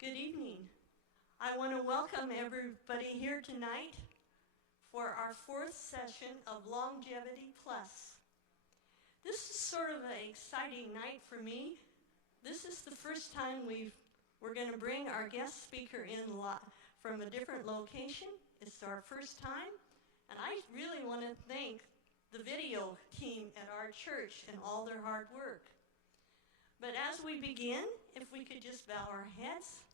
Good evening. I want to welcome everybody here tonight for our fourth session of Longevity Plus. This is sort of an exciting night for me. This is the first time we're going to bring our guest speaker in from a different location. It's our first time, and I really want to thank the video team at our church and all their hard work. But as we begin, if we could just bow our heads.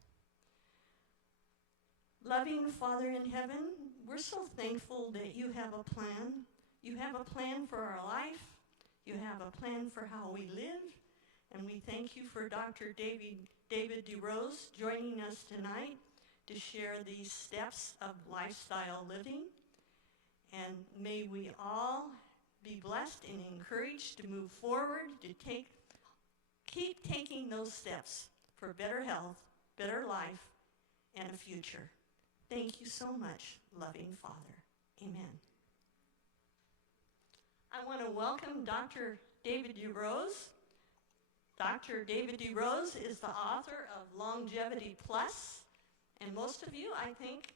Loving Father in heaven, we're so thankful that you have a plan. You have a plan for our life. You have a plan for how we live. And we thank you for Dr. David Derose joining us tonight to share these steps of lifestyle living. And may we all be blessed and encouraged to move forward, to keep taking those steps for better health, better life, and a future. Thank you so much, loving Father. Amen. I want to welcome Dr. David Derose. Dr. David Derose is the author of LongevityPlus, and most of you, I think,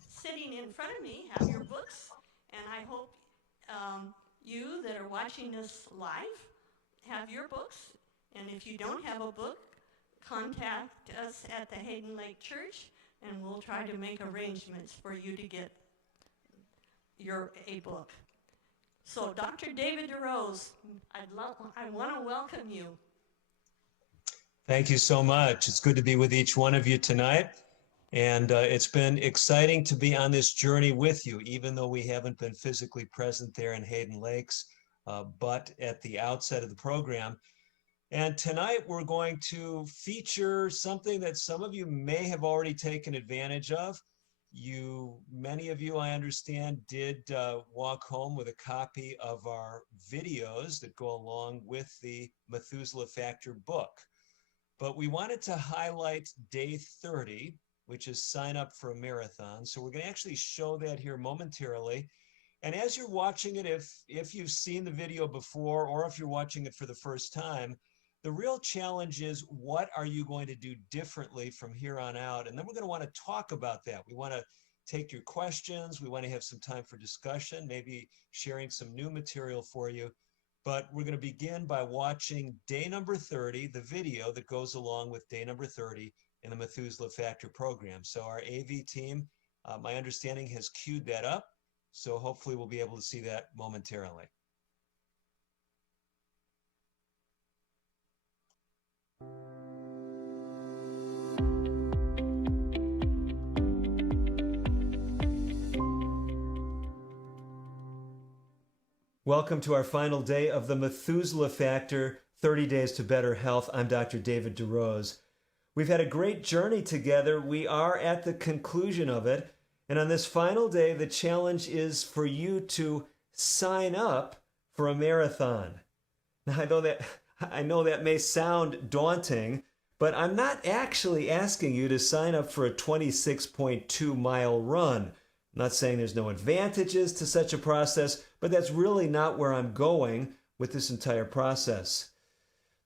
sitting in front of me have your books, and I hope you that are watching us live have your books, and if you don't have a book, contact us at the Hayden Lake Church, and we'll try to make arrangements for you to get a book. So, Dr. David Derose, I want to welcome you. Thank you so much. It's good to be with each one of you tonight. And it's been exciting to be on this journey with you, even though we haven't been physically present there in Hayden Lakes, but at the outset of the program. And tonight we're going to feature something that some of you may have already taken advantage of. Many of you, I understand, did walk home with a copy of our videos that go along with the Methuselah Factor book. But we wanted to highlight day 30, which is sign up for a marathon. So we're going to actually show that here momentarily. And as you're watching it, if you've seen the video before, or if you're watching it for the first time, the real challenge is, what are you going to do differently from here on out? And then we're going to want to talk about that. We want to take your questions. We want to have some time for discussion, maybe sharing some new material for you. But we're going to begin by watching day number 30, the video that goes along with day number 30 in the Methuselah Factor program. So our AV team, my understanding, has queued that up. So hopefully we'll be able to see that momentarily. Welcome to our final day of the Methuselah Factor, 30 Days to Better Health. I'm Dr. David Derose. We've had a great journey together. We are at the conclusion of it. And on this final day, the challenge is for you to sign up for a marathon. Now, I know that may sound daunting, but I'm not actually asking you to sign up for a 26.2-mile run. I'm not saying there's no advantages to such a process, but that's really not where I'm going with this entire process.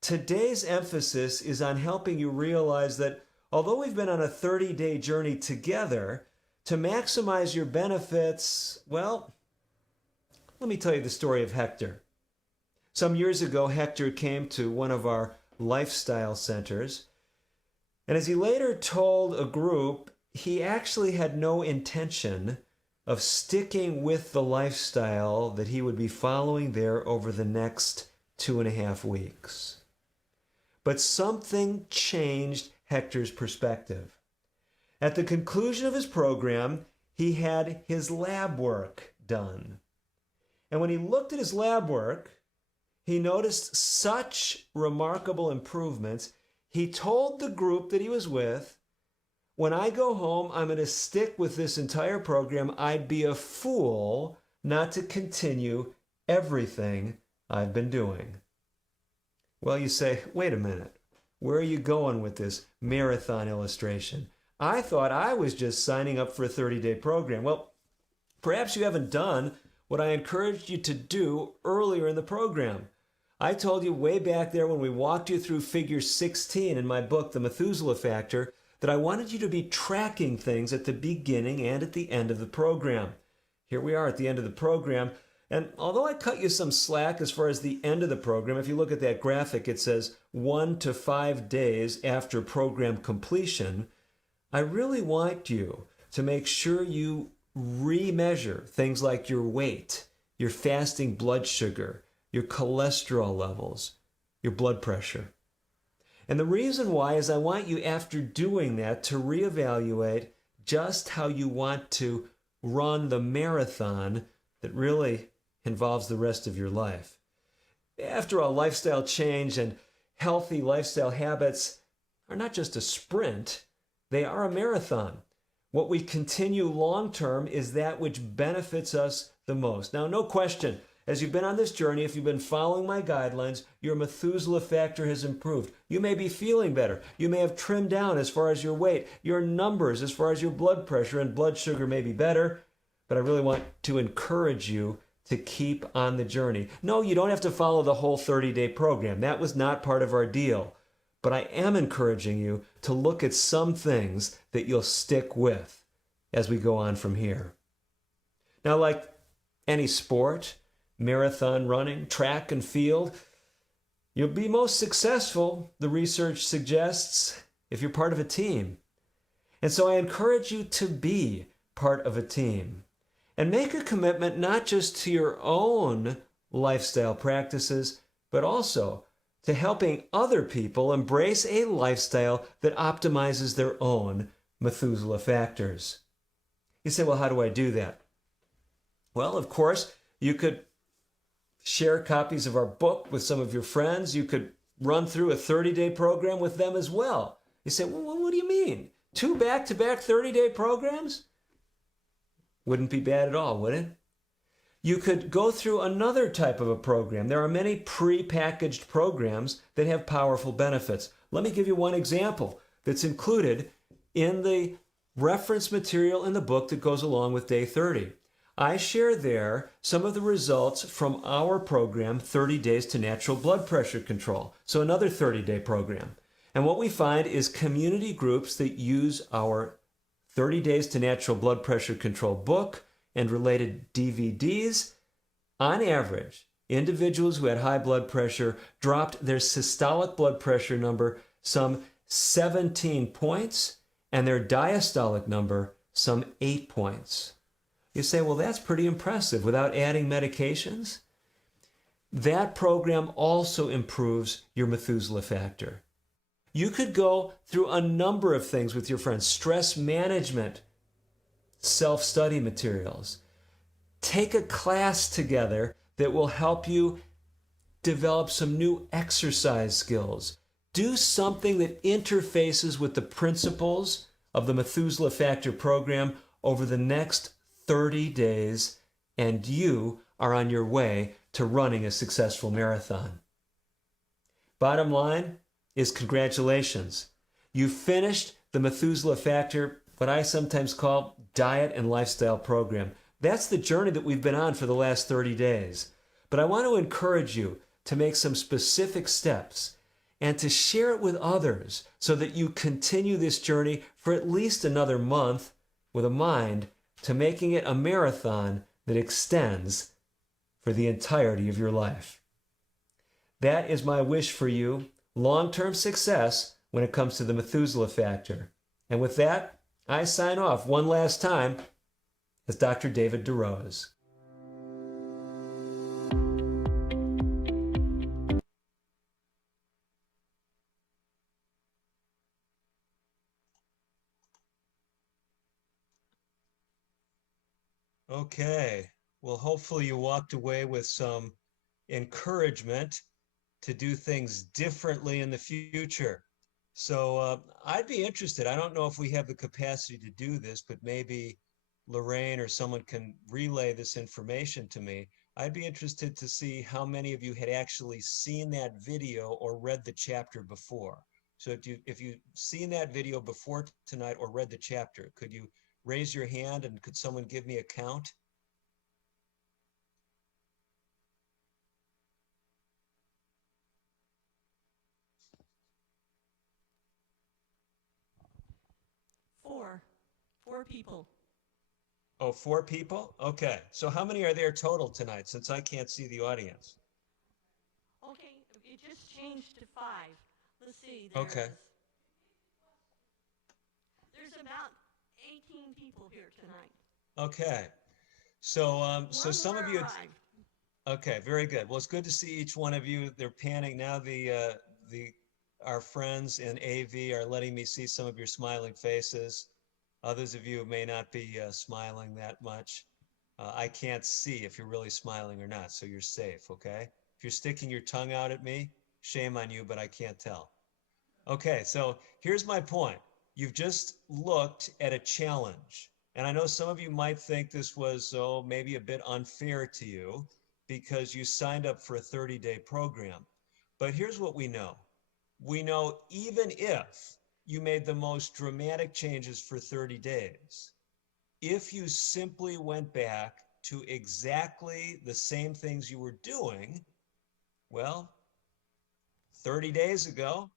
Today's emphasis is on helping you realize that although we've been on a 30-day journey together, to maximize your benefits, well, let me tell you the story of Hector. Some years ago, Hector came to one of our lifestyle centers, and as he later told a group, he actually had no intention of sticking with the lifestyle that he would be following there over the next 2.5 weeks. But something changed Hector's perspective. At the conclusion of his program, he had his lab work done. And when he looked at his lab work, he noticed such remarkable improvements. He told the group that he was with, when I go home, I'm going to stick with this entire program. I'd be a fool not to continue everything I've been doing. Well, you say, wait a minute. Where are you going with this marathon illustration? I thought I was just signing up for a 30-day program. Well, perhaps you haven't done what I encouraged you to do earlier in the program. I told you way back there when we walked you through figure 16 in my book, The Methuselah Factor, that I wanted you to be tracking things at the beginning and at the end of the program. Here we are at the end of the program, and although I cut you some slack as far as the end of the program, if you look at that graphic, it says 1 to 5 days after program completion, I really want you to make sure you remeasure things like your weight, your fasting blood sugar, your cholesterol levels, your blood pressure. And the reason why is I want you, after doing that, to reevaluate just how you want to run the marathon that really involves the rest of your life. After all, lifestyle change and healthy lifestyle habits are not just a sprint, they are a marathon. What we continue long term is that which benefits us the most. Now, no question, as you've been on this journey, if you've been following my guidelines, your Methuselah factor has improved. You may be feeling better. You may have trimmed down as far as your weight. Your numbers as far as your blood pressure and blood sugar may be better. But I really want to encourage you to keep on the journey. No, you don't have to follow the whole 30-day program. That was not part of our deal. But I am encouraging you to look at some things that you'll stick with as we go on from here. Now, like any sport, marathon running, track and field, you'll be most successful, the research suggests, if you're part of a team. And so I encourage you to be part of a team. And make a commitment not just to your own lifestyle practices, but also to helping other people embrace a lifestyle that optimizes their own Methuselah factors. You say, well, how do I do that? Well, of course, you could share copies of our book with some of your friends. You could run through a 30-day program with them as well. You say, well, what do you mean? 2 back-to-back 30-day programs? Wouldn't be bad at all, would it? You could go through another type of a program. There are many pre-packaged programs that have powerful benefits. Let me give you one example that's included in the reference material in the book that goes along with Day 30. I share there some of the results from our program, 30 Days to Natural Blood Pressure Control. So another 30-day program. And what we find is community groups that use our 30 Days to Natural Blood Pressure Control book and related DVDs. On average, individuals who had high blood pressure dropped their systolic blood pressure number some 17 points and their diastolic number some 8 points. You say, well, that's pretty impressive without adding medications. That program also improves your Methuselah factor. You could go through a number of things with your friends. Stress management, self-study materials. Take a class together that will help you develop some new exercise skills. Do something that interfaces with the principles of the Methuselah Factor program over the next 30 days, and you are on your way to running a successful marathon. Bottom line is congratulations. You finished the Methuselah Factor, what I sometimes call diet and lifestyle program. That's the journey that we've been on for the last 30 days. But I want to encourage you to make some specific steps and to share it with others so that you continue this journey for at least another month with a mind to making it a marathon that extends for the entirety of your life. That is my wish for you, long-term success when it comes to the Methuselah Factor. And with that, I sign off one last time as Dr. David Derose. Okay, well, hopefully you walked away with some encouragement to do things differently in the future. So I'd be interested. I don't know if we have the capacity to do this, but maybe Lorraine or someone can relay this information to me. I'd be interested to see how many of you had actually seen that video or read the chapter before. So if you've seen that video before tonight or read the chapter, could you raise your hand and could someone give me a count? 4 people. Oh, 4 people? Okay. So how many are there total tonight, since I can't see the audience? Okay, it just changed to 5. Let's see, Okay. there's about 18 people here tonight. Okay. So, so One some more of you, arrived. okay, very good. Well, it's good to see each one of you. They're panning now. Our friends in AV are letting me see some of your smiling faces. Others of you may not be smiling that much. I can't see if you're really smiling or not, so you're safe, okay? If you're sticking your tongue out at me, shame on you, but I can't tell. Okay, so here's my point. You've just looked at a challenge. And I know some of you might think this was, oh, maybe a bit unfair to you because you signed up for a 30-day program. But here's what we know. We know even if you made the most dramatic changes for 30 days, if you simply went back to exactly the same things you were doing, well, 30 days ago,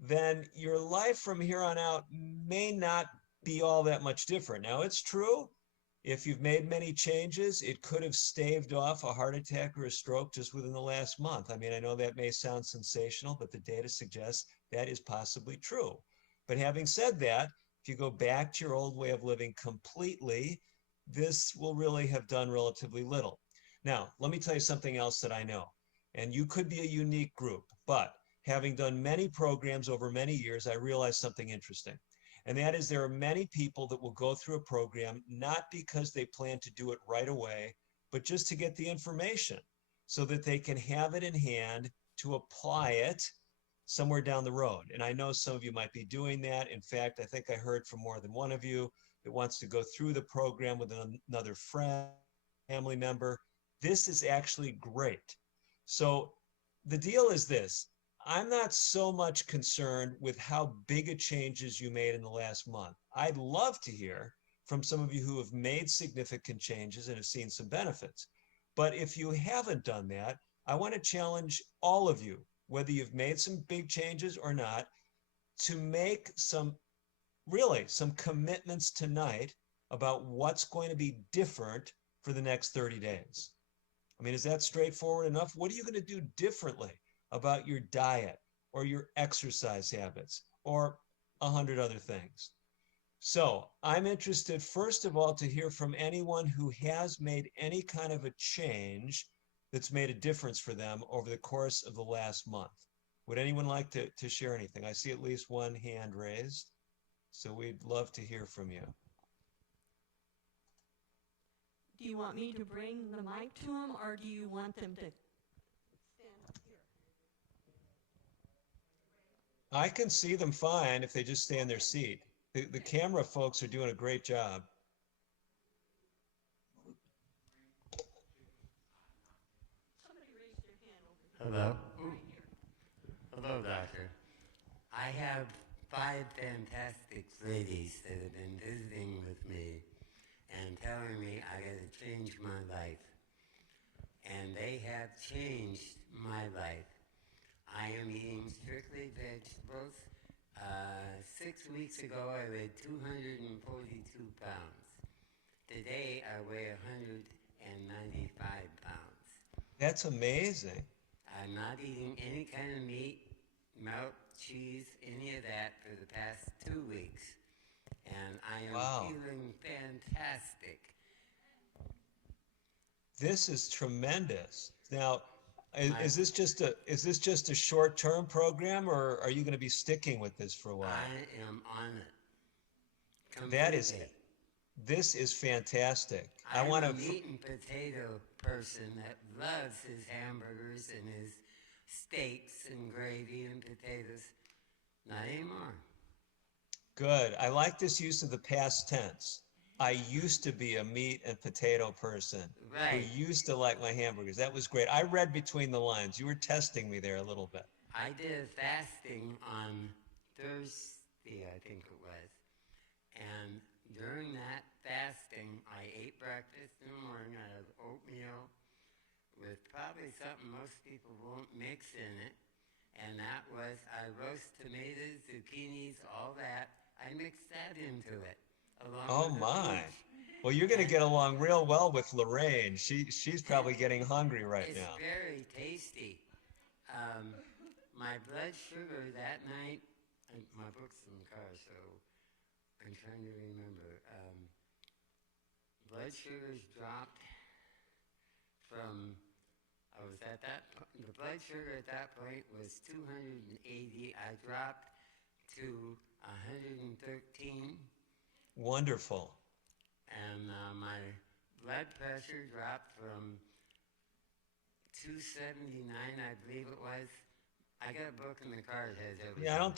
then your life from here on out may not be all that much different. Now, it's true, if you've made many changes, it could have staved off a heart attack or a stroke just within the last month. I mean, I know that may sound sensational, but the data suggests that is possibly true. But having said that, if you go back to your old way of living completely, this will really have done relatively little. Now, let me tell you something else that I know. And you could be a unique group, but having done many programs over many years, I realized something interesting. And that is there are many people that will go through a program not because they plan to do it right away, but just to get the information so that they can have it in hand to apply it somewhere down the road. And I know some of you might be doing that. In fact, I think I heard from more than one of you that wants to go through the program with another friend, family member. This is actually great. So the deal is this. I'm not so much concerned with how big a changes you made in the last month. I'd love to hear from some of you who have made significant changes and have seen some benefits. But if you haven't done that, I want to challenge all of you, whether you've made some big changes or not, to make some commitments tonight about what's going to be different for the next 30 days. I mean, is that straightforward enough? What are you going to do differently about your diet or your exercise habits or 100 other things? So I'm interested, first of all, to hear from anyone who has made any kind of a change that's made a difference for them over the course of the last month. Would anyone like to share anything? I see at least one hand raised, so we'd love to hear from you. Do you want me to bring the mic to them, or do you want them to stand up here? I can see them fine if they just stay in their seat. The camera folks are doing a great job. Somebody raise their hand over here. Hello. Right here. Hello, doctor. I have 5 fantastic ladies that have been visiting with me and telling me I gotta change my life. And they have changed my life. I am eating strictly vegetables. 6 weeks ago, I weighed 242 pounds. Today, I weigh 195 pounds. That's amazing. I'm not eating any kind of meat, milk, cheese, any of that for the past 2 weeks. And I am feeling fantastic. This is tremendous. Now, is this just a short-term program, or are you going to be sticking with this for a while? I am on it. Completely. This is fantastic. I'm a meat and potato person that loves his hamburgers and his steaks and gravy and potatoes. Not anymore. Good. I like this use of the past tense. I used to be a meat and potato person who used to like my hamburgers. That was great. I read between the lines. You were testing me there a little bit. I did a fasting on Thursday, I think it was. And during that fasting, I ate breakfast in the morning. I had oatmeal with probably something most people won't mix in it. And that was, I roast tomatoes, zucchinis, all that. I mixed that into it, along Oh with the my. beach. Well, you're going to And get along real well with Lorraine. She's probably getting hungry right it's now. very tasty. My blood sugar that night, and my book's in the car, so I'm trying to remember. Blood sugars dropped from, I was at that, the blood sugar at that point was 280. I dropped to 113. Wonderful. And my blood pressure dropped from 279, I believe it was. I got a book in the car that has everything. Yeah, I don't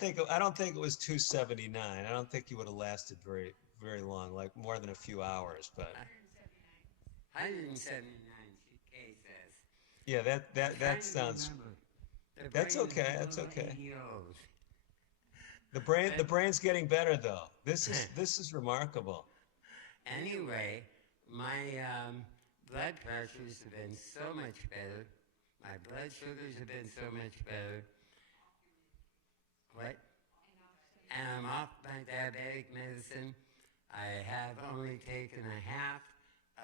think it was 279. I don't think you would have lasted very long, like more than a few hours, but 179, Kay says. yeah, that Trying to sounds remember. The that's brain is okay. a That's little okay. 80 years old. The brain's getting better though. This is remarkable. Anyway, my blood pressures have been so much better. My blood sugars have been so much better. What? And I'm off my diabetic medicine. I have only taken a half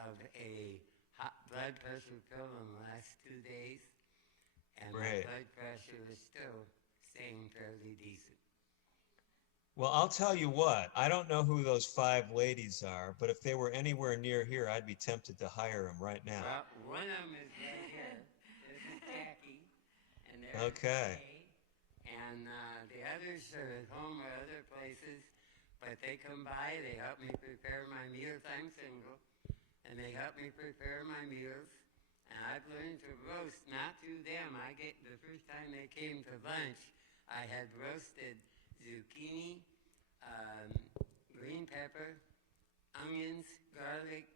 of a hot blood pressure pill in the last 2 days. And Great. my blood pressure is still staying fairly decent. Well, I'll tell you what. I don't know who those 5 ladies are, but if they were anywhere near here, I'd be tempted to hire them right now. Well, one of them is right here. This is Jackie. And there's Okay. Kay. And the others are at home or other places, but they come by, they help me prepare my meals. I'm single, and they help me prepare my meals. And I've learned to roast, not through them. The first time they came to lunch, I had roasted zucchini, green pepper, onions, garlic,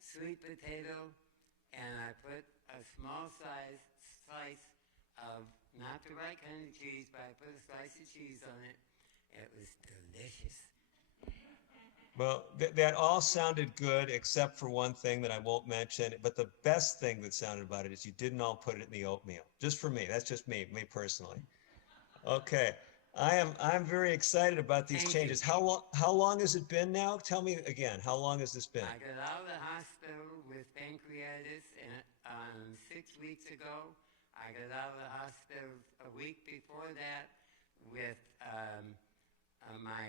sweet potato, and I put a small slice of, not the right kind of cheese, but I put a slice of cheese on it. It was delicious. Well, that all sounded good except for one thing that I won't mention. But the best thing that sounded about it is you didn't all put it in the oatmeal. Just for me. That's just me personally. Okay. I'm very excited about these Thank changes. you. How long has it been now? Tell me again. How long has this been? I got out of the hospital with pancreatitis 6 weeks ago. I got out of the hospital a week before that with my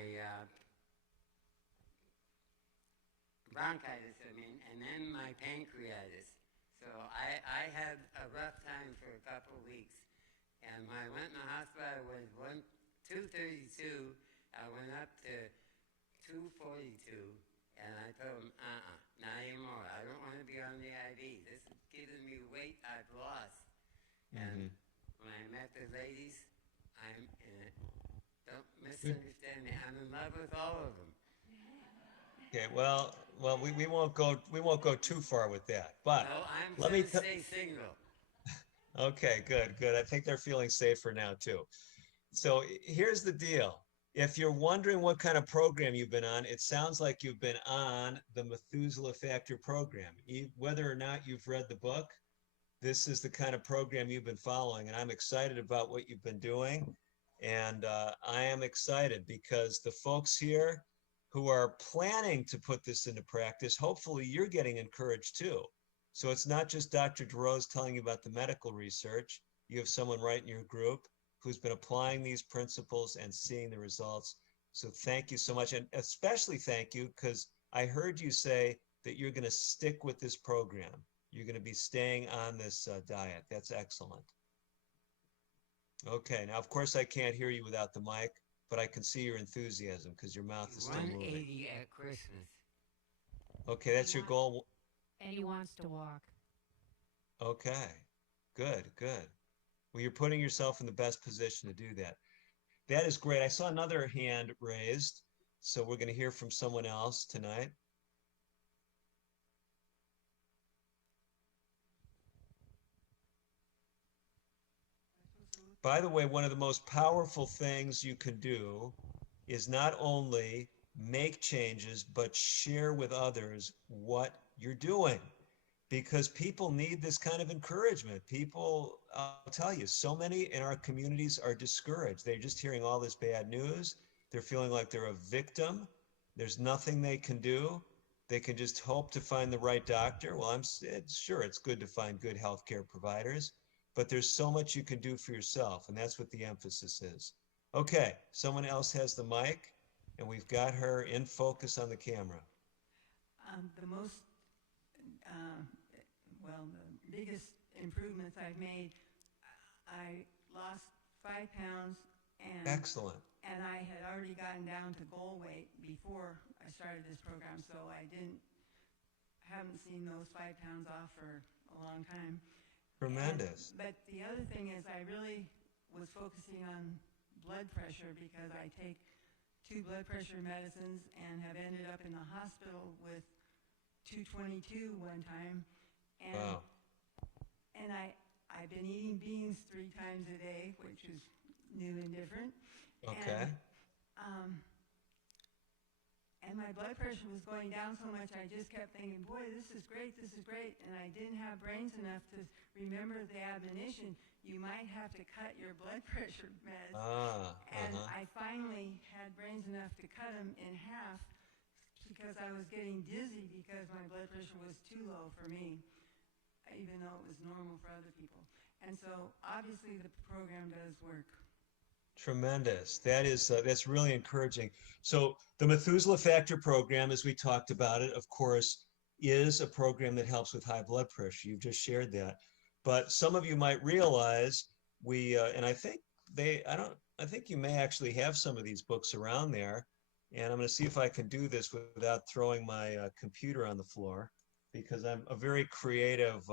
bronchitis, and then my pancreatitis. So I had a rough time for a couple of weeks. And when I went in the hospital, I was 232. I went up to 242. And I told them, not anymore. I don't want to be on the IV. This is giving me weight I've lost. And when I met the ladies, don't misunderstand me, I'm in love with all of them. Okay, well, we won't go too far with that. But No, I'm let going me to stay single. Okay, good. I think they're feeling safer now too. So here's the deal. If you're wondering what kind of program you've been on, it sounds like you've been on the Methuselah Factor program. Whether or not you've read the book, this is the kind of program you've been following, and I'm excited about what you've been doing. And I am excited because the folks here who are planning to put this into practice, hopefully you're getting encouraged too. So it's not just Dr. Derose telling you about the medical research. You have someone right in your group who's been applying these principles and seeing the results. So thank you so much. And especially thank you because I heard you say that you're going to stick with this program. You're going to be staying on this diet. That's excellent. Okay, now of course I can't hear you without the mic, but I can see your enthusiasm because your mouth is still moving. 180 at Christmas. Okay, that's your goal. And he wants to walk. Okay, good. Well, you're putting yourself in the best position to do that. That is great. I saw another hand raised, so we're going to hear from someone else tonight. By the way, one of the most powerful things you can do is not only make changes, but share with others what you're doing. Because people need this kind of encouragement. People, I'll tell you, so many in our communities are discouraged. They're just hearing all this bad news. They're feeling like they're a victim. There's nothing they can do. They can just hope to find the right doctor. Well, sure it's good to find good healthcare providers, but there's so much you can do for yourself, and that's what the emphasis is. Okay, someone else has the mic, and we've got her in focus on the camera. The most, the biggest improvements I've made, I lost 5 pounds, and Excellent. and I had already gotten down to goal weight before I started this program, so I haven't seen those 5 pounds off for a long time. Tremendous. But the other thing is I really was focusing on blood pressure because I take 2 blood pressure medicines and have ended up in the hospital with 222 one time. And, wow. And I've been eating beans 3 times a day, which is new and different. Okay. And my blood pressure was going down so much, I just kept thinking, boy, this is great, and I didn't have brains enough to remember the admonition, you might have to cut your blood pressure meds. And I finally had brains enough to cut them in half because I was getting dizzy because my blood pressure was too low for me, even though it was normal for other people. And so obviously the program does work. Tremendous. That's really encouraging. So the Methuselah Factor program, as we talked about it, of course, is a program that helps with high blood pressure. You've just shared that. But some of you might realize and I think I think you may actually have some of these books around there. And I'm going to see if I can do this without throwing my computer on the floor, because I'm a very creative,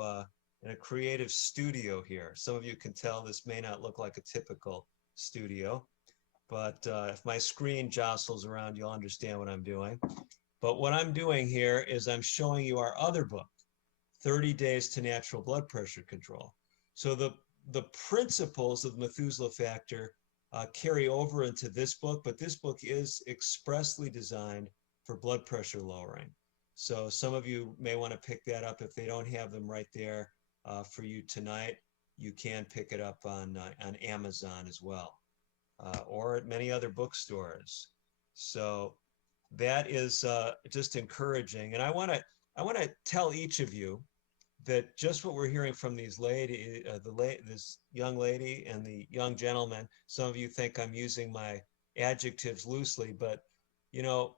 in a creative studio here. Some of you can tell this may not look like a typical studio, but if my screen jostles around, you'll understand what I'm doing. But what I'm doing here is I'm showing you our other book, 30 Days to Natural Blood Pressure Control. So the principles of the Methuselah Factor carry over into this book, but this book is expressly designed for blood pressure lowering. So some of you may want to pick that up if they don't have them right there for you tonight. You can pick it up on Amazon as well, or at many other bookstores. So that is just encouraging. And I want to tell each of you that just what we're hearing from these this young lady and the young gentleman, some of you think I'm using my adjectives loosely, but you know,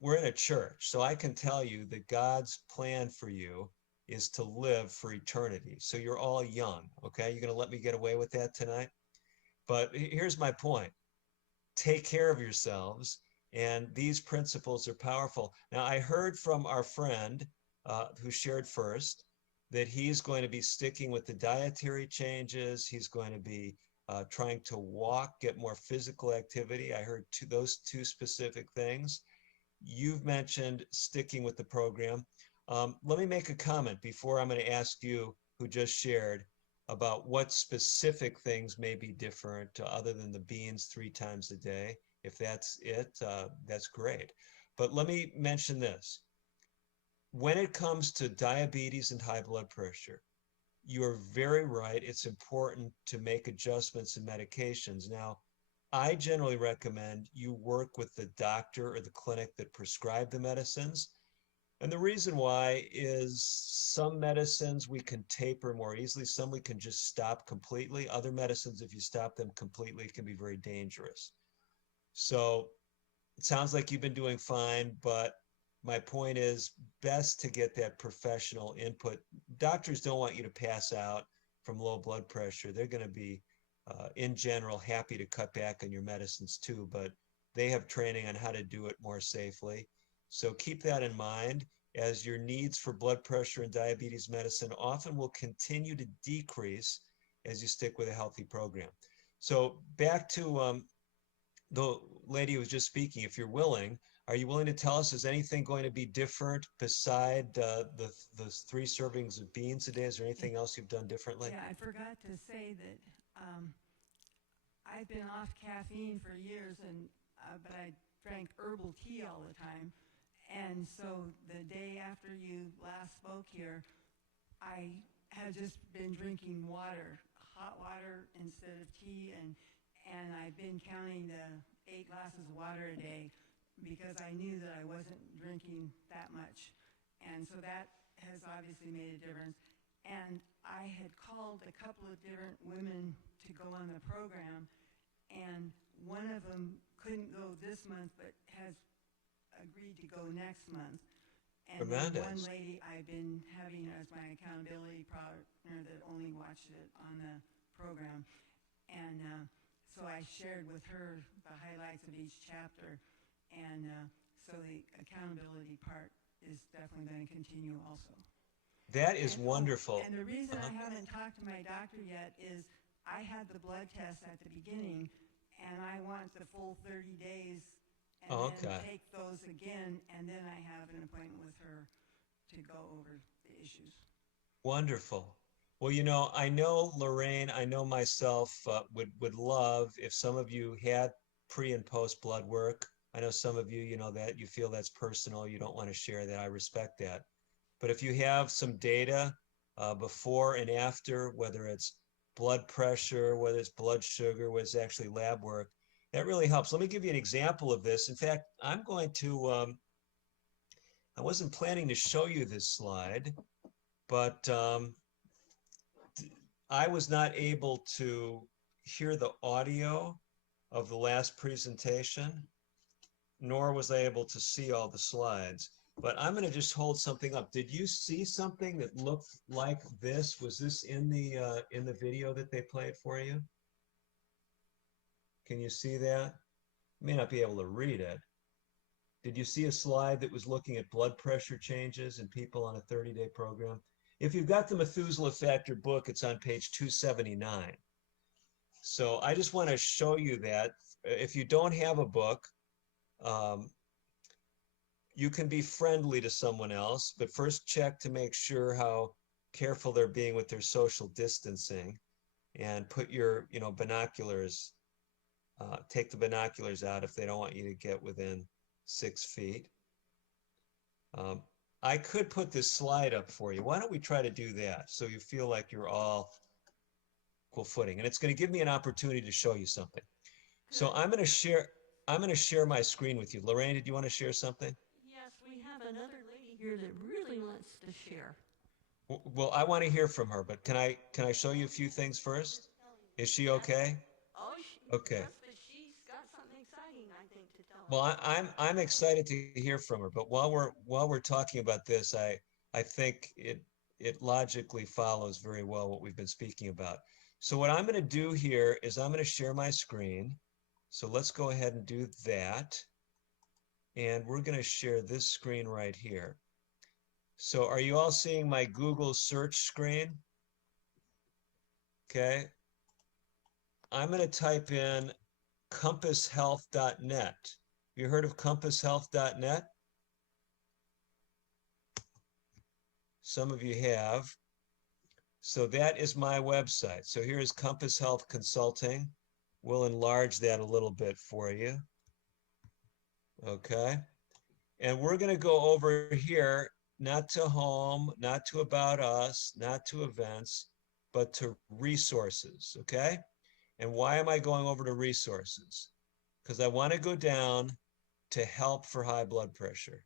we're in a church, so I can tell you that God's plan for you is to live for eternity. So you're all young, okay? You're going to let me get away with that tonight? But here's my point. Take care of yourselves, and these principles are powerful. Now, I heard from our friend who shared first that he's going to be sticking with the dietary changes. He's going to be trying to walk, get more physical activity. I heard those 2 specific things. You've mentioned sticking with the program. Let me make a comment before I'm going to ask you, who just shared, about what specific things may be different other than the beans 3 times a day. If that's it, that's great. But let me mention this. When it comes to diabetes and high blood pressure, you're very right. It's important to make adjustments in medications. Now, I generally recommend you work with the doctor or the clinic that prescribed the medicines. And the reason why is some medicines we can taper more easily. Some we can just stop completely. Other medicines, if you stop them completely, can be very dangerous. So it sounds like you've been doing fine, but my point is best to get that professional input. Doctors don't want you to pass out from low blood pressure. They're going to be, in general, happy to cut back on your medicines too, but they have training on how to do it more safely. So keep that in mind, as your needs for blood pressure and diabetes medicine often will continue to decrease as you stick with a healthy program. So back to the lady who was just speaking, if you're willing, are you willing to tell us, is anything going to be different beside the 3 servings of beans a day? Is there anything else you've done differently? Yeah, I forgot to say that I've been off caffeine for years, but I drank herbal tea all the time. And so the day after you last spoke here, I have just been drinking water, hot water instead of tea, and I've been counting the 8 glasses of water a day. because I knew that I wasn't drinking that much. And so that has obviously made a difference. And I had called a couple of different women to go on the program, and one of them couldn't go this month but has agreed to go next month. And then one Tremendous. lady I've been having as my accountability partner that only watched it on the program. And so I shared with her the highlights of each chapter. And so the accountability part is definitely going to continue also. That is And, wonderful. And the reason I haven't talked to my doctor yet is I had the blood test at the beginning, and I want the full 30 days and then take those again, and then I have an appointment with her to go over the issues. Wonderful. Well, you know, I know Lorraine, I know myself would love if some of you had pre and post blood work. I know some of you, you know, that you feel that's personal. You don't want to share that. I respect that. But if you have some data before and after, whether it's blood pressure, whether it's blood sugar, whether it's actually lab work, that really helps. Let me give you an example of this. In fact, I'm going to, I wasn't planning to show you this slide, but I was not able to hear the audio of the last presentation, nor was I able to see all the slides. But I'm going to just hold something up. Did you see something that looked like this? Was this in the video that they played for you? Can you see that? You may not be able to read it. Did you see a slide that was looking at blood pressure changes in people on a 30-day program? If you've got the Methuselah Factor book, it's on page 279. So I just want to show you that. If you don't have a book, you can be friendly to someone else, but first check to make sure how careful they're being with their social distancing, and put your, you know, binoculars, take the binoculars out if they don't want you to get within 6 feet. I could put this slide up for you. Why don't we try to do that so you feel like you're all equal footing? And it's going to give me an opportunity to show you something. So I'm going to share my screen with you. Lorraine, did you want to share something? Yes, we have another lady here that really wants to share. Well, I want to hear from her, but can I show you a few things first? Is she okay? Oh, Okay. yes, but she's got something exciting, I think, to tell us. Well, I'm excited to hear from her, but while we're talking about this, I think it logically follows very well what we've been speaking about. So what I'm going to do here is I'm going to share my screen. So let's go ahead and do that. And we're going to share this screen right here. So are you all seeing my Google search screen? Okay. I'm going to type in compasshealth.net. You heard of compasshealth.net? Some of you have. So that is my website. So here's Compass Health Consulting. We'll enlarge that a little bit for you. Okay. And we're going to go over here, not to home, not to about us, not to events, but to resources. Okay. And why am I going over to resources? Because I want to go down to help for high blood pressure.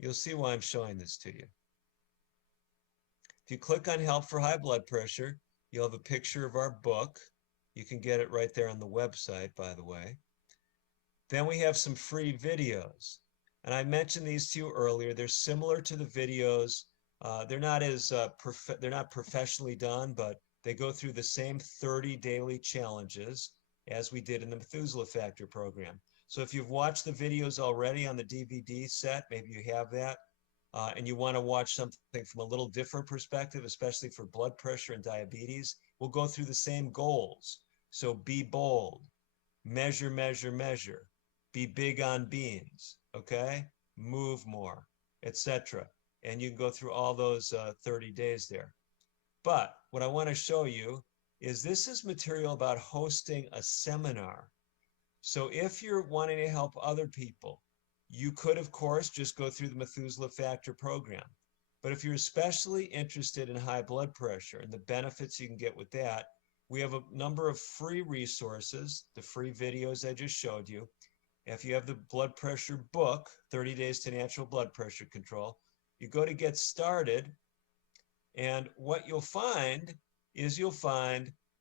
You'll see why I'm showing this to you. If you click on help for high blood pressure, you'll have a picture of our book. You can get it right there on the website, by the way. Then we have some free videos. And I mentioned these to you earlier. They're similar to the videos. They're not as they're not professionally done, but they go through the same 30 daily challenges as we did in the Methuselah Factor program. So if you've watched the videos already on the DVD set, maybe you have that, and you want to watch something from a little different perspective, especially for blood pressure and diabetes, we'll go through the same goals. So be bold, measure, measure, measure, be big on beans, okay? Move more, etc. And you can go through all those 30 days there. But what I want to show you is this is material about hosting a seminar. So if you're wanting to help other people, you could, of course, just go through the Methuselah Factor program. But if you're especially interested in high blood pressure and the benefits you can get with that, we have a number of free resources, the free videos I just showed you, if you have the blood pressure book, 30 Days to Natural Blood Pressure Control, you go to get started, and what you'll find is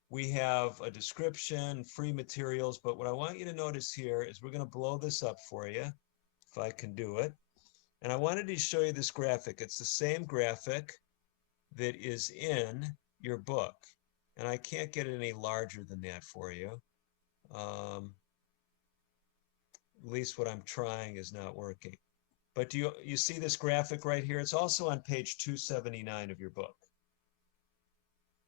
we have a description, free materials, but what I want you to notice here is we're going to blow this up for you, if I can do it. And I wanted to show you this graphic. It's the same graphic that is in your book. And I can't get it any larger than that for you. At least what I'm trying is not working. But do you see this graphic right here? It's also on page 279 of your book.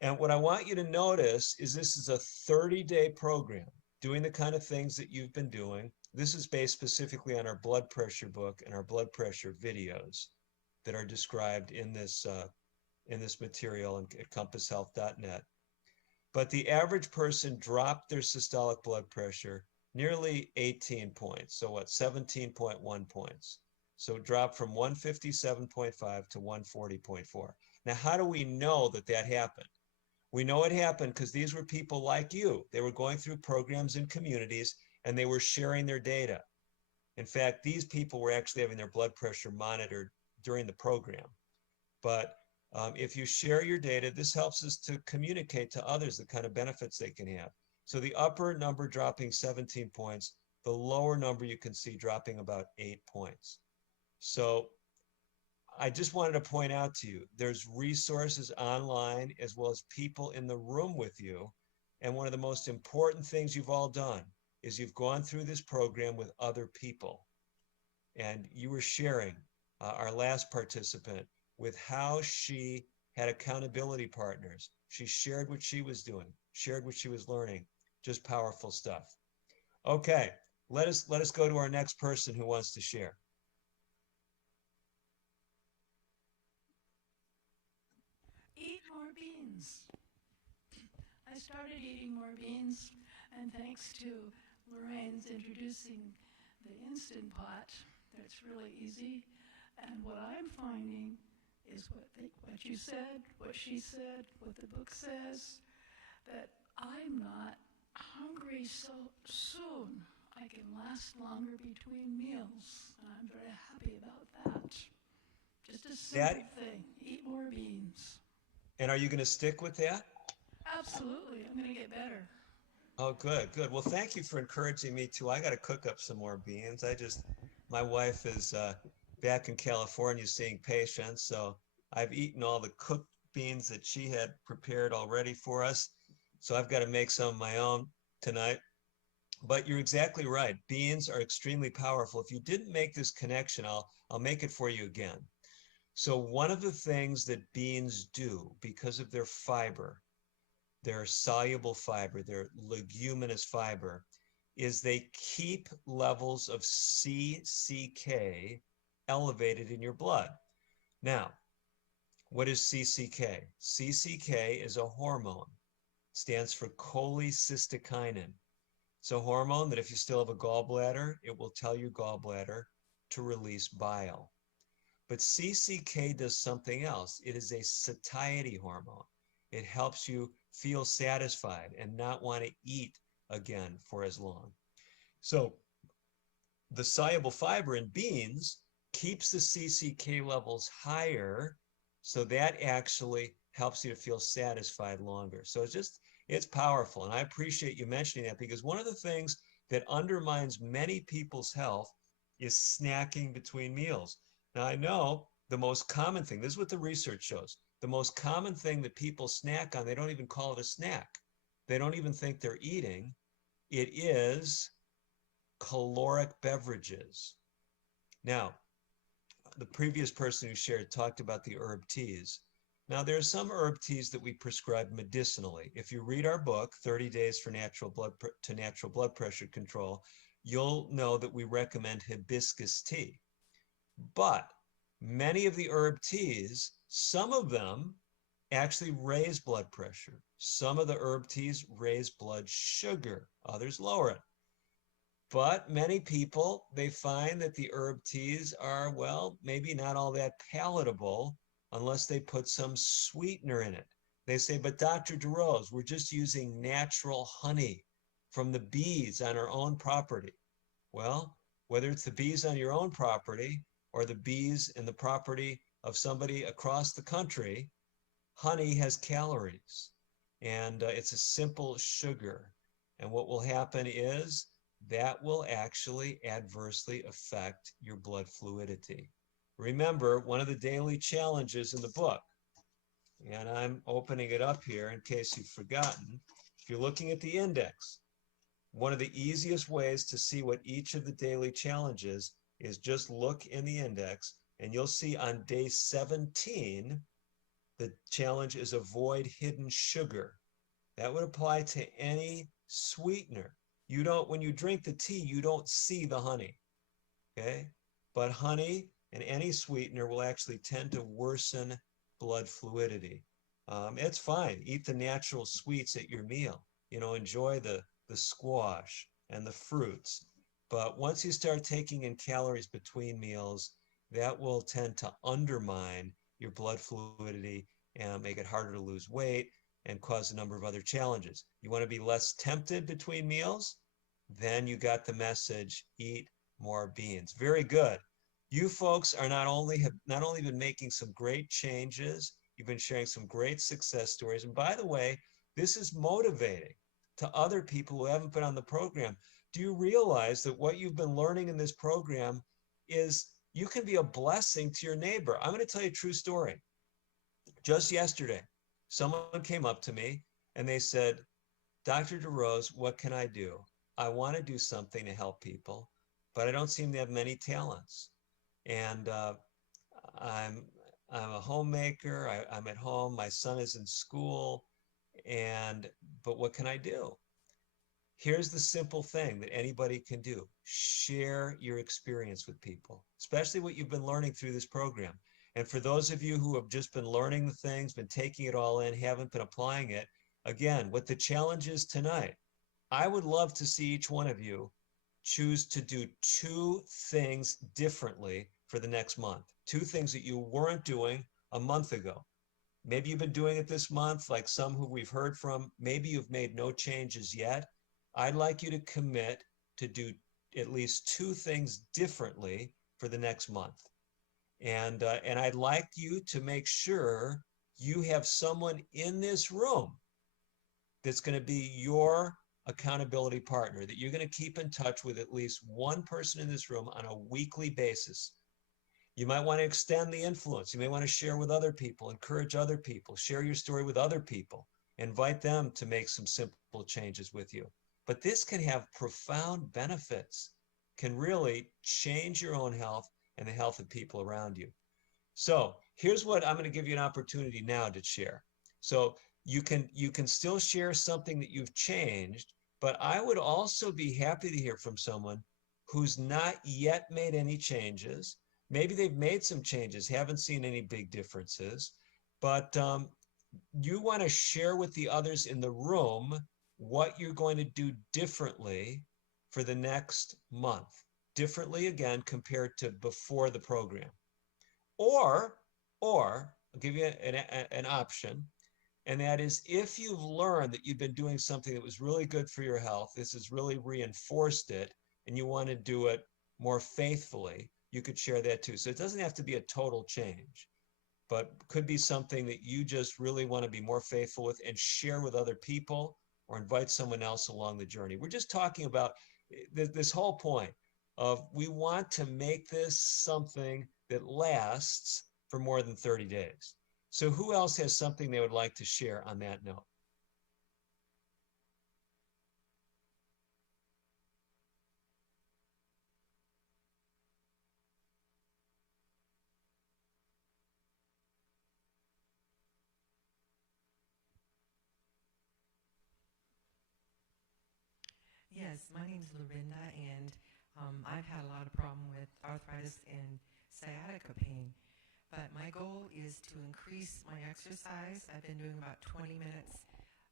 And what I want you to notice is this is a 30-day program doing the kind of things that you've been doing. This is based specifically on our blood pressure book and our blood pressure videos that are described in this material at compasshealth.net. But the average person dropped their systolic blood pressure nearly 18 points. So what, 17.1 points. So it dropped from 157.5 to 140.4. Now, how do we know that that happened? We know it happened because these were people like you. They were going through programs in communities and they were sharing their data. In fact, these people were actually having their blood pressure monitored during the program. But if you share your data, this helps us to communicate to others the kind of benefits they can have. So the upper number dropping 17 points, the lower number you can see dropping about 8 points. So I just wanted to point out to you, there's resources online as well as people in the room with you. And one of the most important things you've all done is you've gone through this program with other people. And you were sharing, our last participant, with how she had accountability partners. She shared what she was doing, shared what she was learning. Just powerful stuff. Okay, let us go to our next person who wants to share. Eat more beans. I started eating more beans, and thanks to Lorraine's introducing the Instant Pot, that's really easy. And what I'm finding is what you said, what she said, what the book says, that I'm not hungry so soon. I can last longer between meals, and I'm very happy about that. Just a simple thing, eat more beans. And are you going to stick with that? Absolutely, I'm going to get better. Oh, good, good. Well, thank you for encouraging me too. I got to cook up some more beans. My wife is back in California seeing patients, so I've eaten all the cooked beans that she had prepared already for us. So I've got to make some of my own tonight. But you're exactly right. Beans are extremely powerful. If you didn't make this connection, I'll make it for you again. So one of the things that beans do, because of their fiber, their soluble fiber, their leguminous fiber, is they keep levels of CCK elevated in your blood. Now, what is CCK? CCK is a hormone. It stands for cholecystokinin. It's a hormone that if you still have a gallbladder, it will tell your gallbladder to release bile. But CCK does something else. It is a satiety hormone. It helps you feel satisfied and not want to eat again for as long. So the soluble fiber in beans keeps the CCK levels higher, so that actually helps you to feel satisfied longer. So it's powerful. And I appreciate you mentioning that, because one of the things that undermines many people's health is snacking between meals. Now, I know the most common thing, this is what the research shows, the most common thing that people snack on, they don't even call it a snack. They don't even think they're eating. It is caloric beverages. Now, the previous person who shared talked about the herb teas. Now, there are some herb teas that we prescribe medicinally. If you read our book, 30 Days for Natural Blood Pressure Control, you'll know that we recommend hibiscus tea. But many of the herb teas, some of them actually raise blood pressure. Some of the herb teas raise blood sugar, others lower it. But many people, they find that the herb teas are, well, maybe not all that palatable unless they put some sweetener in it. They say, but Dr. Derose, we're just using natural honey from the bees on our own property. Well, whether it's the bees on your own property or the bees in the property of somebody across the country, honey has calories, and it's a simple sugar. And what will happen is that will actually adversely affect your blood fluidity. Remember, one of the daily challenges in the book, and I'm opening it up here in case you've forgotten, if you're looking at the index, one of the easiest ways to see what each of the daily challenges is just look in the index, and you'll see on day 17, the challenge is avoid hidden sugar. That would apply to any sweetener. You don't, when you drink the tea, you don't see the honey, okay? But honey and any sweetener will actually tend to worsen blood fluidity. It's fine. Eat the natural sweets at your meal. You know, enjoy the squash and the fruits. But once you start taking in calories between meals, that will tend to undermine your blood fluidity and make it harder to lose weight and cause a number of other challenges. You want to be less tempted between meals? Then you got the message, eat more beans. Very good. You folks are not only been making some great changes, you've been sharing some great success stories. And by the way, this is motivating to other people who haven't been on the program. Do you realize that what you've been learning in this program is you can be a blessing to your neighbor? I'm going to tell you a true story. Just yesterday, someone came up to me and they said, Dr. Derose, what can I do? I want to do something to help people, but I don't seem to have many talents. And I'm a homemaker. I'm at home. My son is in school. But what can I do? Here's the simple thing that anybody can do. Share your experience with people, especially what you've been learning through this program. And for those of you who have just been learning the things, been taking it all in, haven't been applying it, again, what the challenge is tonight, I would love to see each one of you choose to do 2 things differently for the next month. 2 things that you weren't doing a month ago. Maybe you've been doing it this month, like some who we've heard from. Maybe you've made no changes yet. I'd like you to commit to do at least 2 things differently for the next month. And I'd like you to make sure you have someone in this room that's going to be your accountability partner, that you're going to keep in touch with at least one person in this room on a weekly basis. You might want to extend the influence. You may want to share with other people, encourage other people, share your story with other people, invite them to make some simple changes with you. But this can have profound benefits, can really change your own health and the health of people around you. So here's what I'm going to give you an opportunity now to share. So you can still share something that you've changed, but I would also be happy to hear from someone who's not yet made any changes. Maybe they've made some changes, haven't seen any big differences, but you want to share with the others in the room what you're going to do differently for the next month. Differently, again, compared to before the program. Or I'll give you an option, and that is if you've learned that you've been doing something that was really good for your health, this has really reinforced it, and you want to do it more faithfully, you could share that too. So it doesn't have to be a total change, but could be something that you just really want to be more faithful with and share with other people or invite someone else along the journey. We're just talking about this whole point of we want to make this something that lasts for more than 30 days. So who else has something they would like to share on that note? Yes, my name's Lorinda, and I've had a lot of problem with arthritis and sciatica pain. But my goal is to increase my exercise. I've been doing about 20 minutes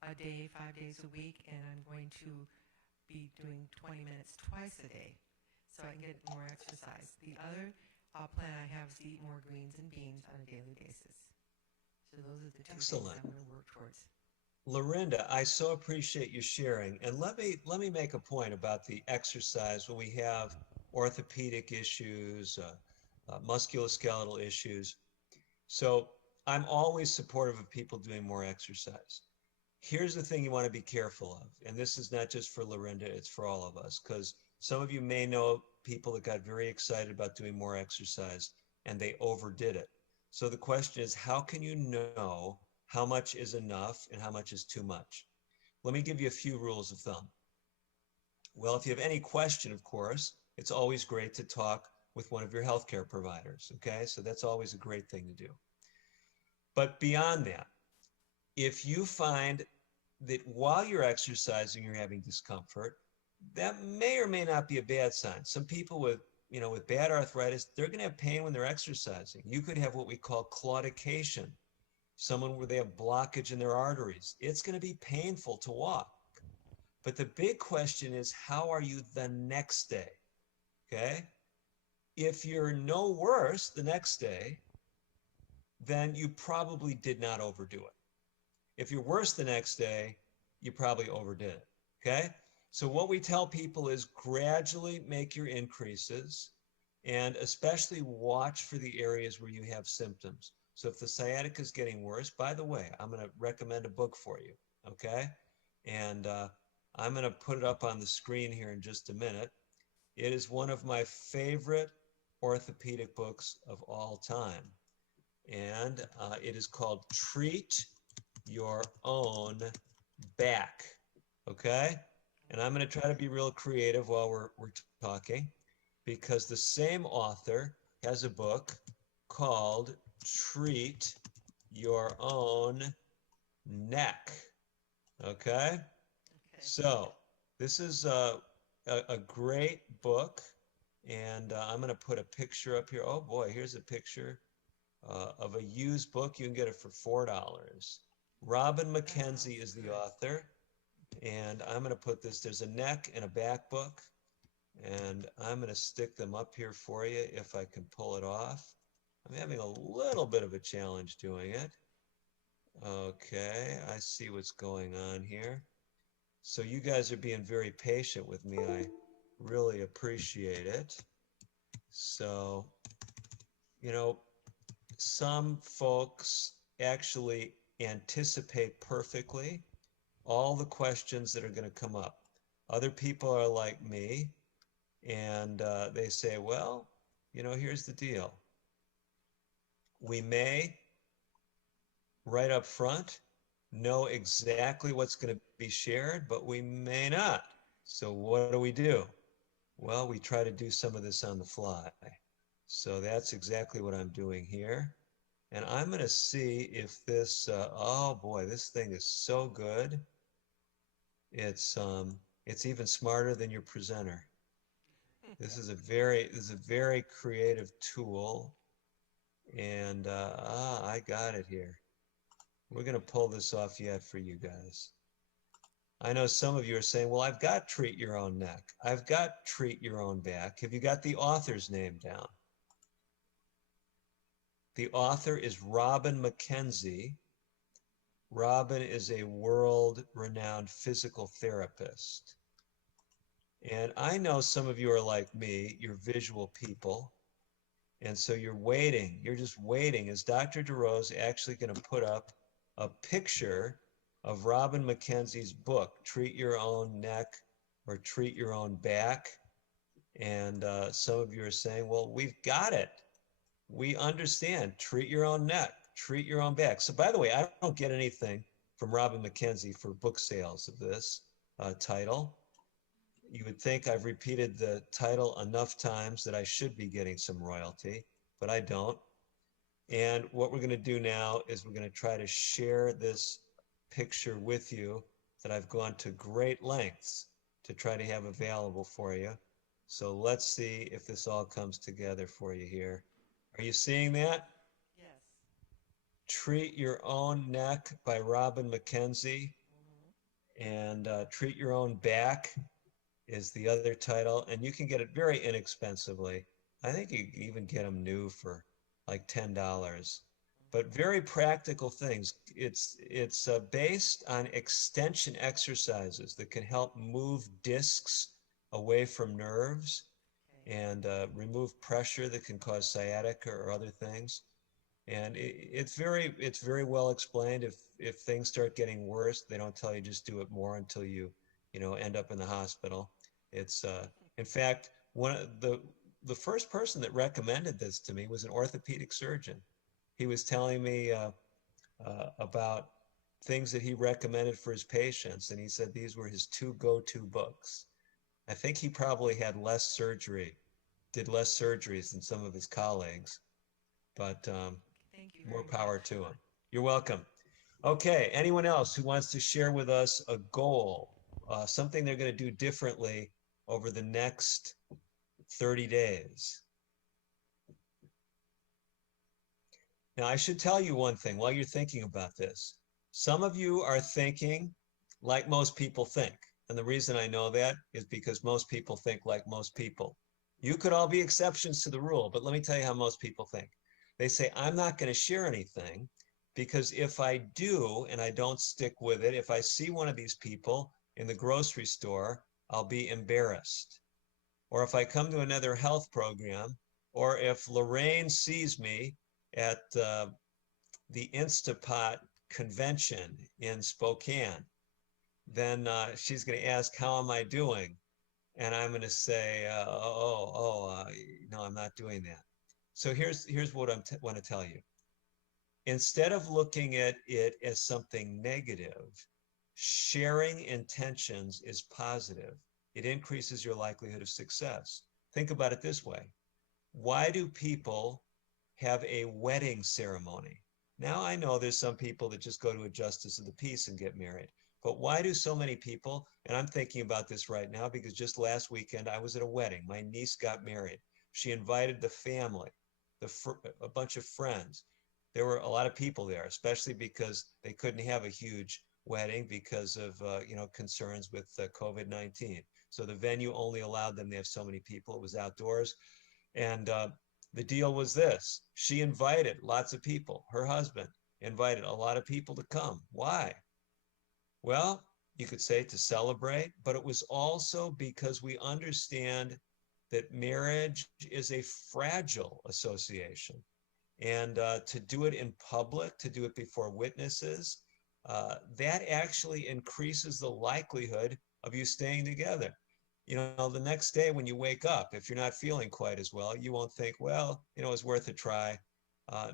a day, 5 days a week, and I'm going to be doing 20 minutes twice a day so I can get more exercise. The other plan I have is to eat more greens and beans on a daily basis. So those are the 2 things Excellent. I'm going to work towards. Lorinda, I so appreciate you sharing. And let me make a point about the exercise when we have orthopedic issues, musculoskeletal issues. So I'm always supportive of people doing more exercise. Here's the thing you want to be careful of, and this is not just for Lorinda, it's for all of us, because some of you may know people that got very excited about doing more exercise and they overdid it. So the question is, how can you know how much is enough and how much is too much? Let me give you a few rules of thumb. Well, if you have any question, of course, it's always great to talk with one of your healthcare providers, okay? So that's always a great thing to do. But beyond that, if you find that while you're exercising, you're having discomfort, that may or may not be a bad sign. Some people with bad arthritis, they're going to have pain when they're exercising. You could have what we call claudication, someone where they have blockage in their arteries. It's going to be painful to walk. But the big question is, how are you the next day? Okay? If you're no worse the next day, then you probably did not overdo it. If you're worse the next day, you probably overdid it. Okay? So what we tell people is gradually make your increases, and especially watch for the areas where you have symptoms. So if the sciatica is getting worse, by the way, I'm going to recommend a book for you. Okay? And I'm going to put it up on the screen here in just a minute. It is one of my favorite orthopedic books of all time. And it is called Treat Your Own Back. Okay? And I'm going to try to be real creative while we're talking, because the same author has a book called Treat Your Own Neck. Okay? So this is a great book, and I'm going to put a picture up here. Oh boy, here's a picture of a used book. You can get it for $4. Robin Mckenzie is the author, and I'm going to put this. There's a neck and a back book, and I'm going to stick them up here for you if I can pull it off. I'm having a little bit of a challenge doing it. Okay, I see what's going on here. So you guys are being very patient with me. I really appreciate it. So, some folks actually anticipate perfectly all the questions that are going to come up. Other people are like me, and they say, well, here's the deal. We may, right up front, know exactly what's going to be shared, but we may not. So what do? Well, we try to do some of this on the fly. So that's exactly what I'm doing here. And I'm going to see if this, oh boy, this thing is so good. It's even smarter than your presenter. This is a very creative tool. And I got it here. We're going to pull this off yet for you guys. I know some of you are saying, well, I've got Treat Your Own Neck. I've got Treat Your Own Back. Have you got the author's name down? The author is Robin Mckenzie. Robin is a world-renowned physical therapist. And I know some of you are like me, you're visual people. And so you're waiting. You're just waiting. Is Dr. Derose actually going to put up a picture of Robin Mckenzie's book, Treat Your Own Neck or Treat Your Own Back? And some of you are saying, well, we've got it. We understand. Treat your own neck, treat your own back. So by the way, I don't get anything from Robin Mckenzie for book sales of this title. You would think I've repeated the title enough times that I should be getting some royalty, but I don't. And what we're going to do now is we're going to try to share this picture with you that I've gone to great lengths to try to have available for you. So let's see if this all comes together for you here. Are you seeing that? Yes. Treat Your Own Neck by Robin Mckenzie. And Treat Your Own Back is the other title. And you can get it very inexpensively. I think you can even get them new for like $10. but very practical things. It's based on extension exercises that can help move discs away from nerves and remove pressure that can cause sciatica or other things. And it's very well explained. If things start getting worse, they don't tell you just do it more until you end up in the hospital. It's in fact, one of the first person that recommended this to me was an orthopedic surgeon. He was telling me about things that he recommended for his patients, and he said these were his two go-to books. I think he probably had did less surgeries than some of his colleagues, but Thank you. more power to him. You're welcome. Okay, anyone else who wants to share with us a goal, something they're going to do differently over the next 30 days? Now, I should tell you one thing while you're thinking about this. Some of you are thinking like most people think. And the reason I know that is because most people think like most people. You could all be exceptions to the rule, but let me tell you how most people think. They say, I'm not going to share anything because if I do and I don't stick with it, if I see one of these people in the grocery store, I'll be embarrassed. Or if I come to another health program, or if Lorraine sees me at the Instapot convention in Spokane, then she's going to ask, how am I doing? And I'm going to say, no, I'm not doing that. So here's what I want to tell you. Instead of looking at it as something negative, sharing intentions is positive. It increases your likelihood of success. Think about it this way. Why do people have a wedding ceremony? Now, I know there's some people that just go to a justice of the peace and get married. But why do so many people, and I'm thinking about this right now because just last weekend I was at a wedding. My niece got married. She invited the family, a bunch of friends. There were a lot of people there, especially because they couldn't have a huge wedding because of concerns with COVID-19. So the venue only allowed them to have so many people. It was outdoors. And the deal was this. She invited lots of people. Her husband invited a lot of people to come. Why? Well, you could say to celebrate, but it was also because we understand that marriage is a fragile association. And to do it in public, to do it before witnesses, that actually increases the likelihood of you staying together. The next day when you wake up, if you're not feeling quite as well, you won't think, well, it's worth a try.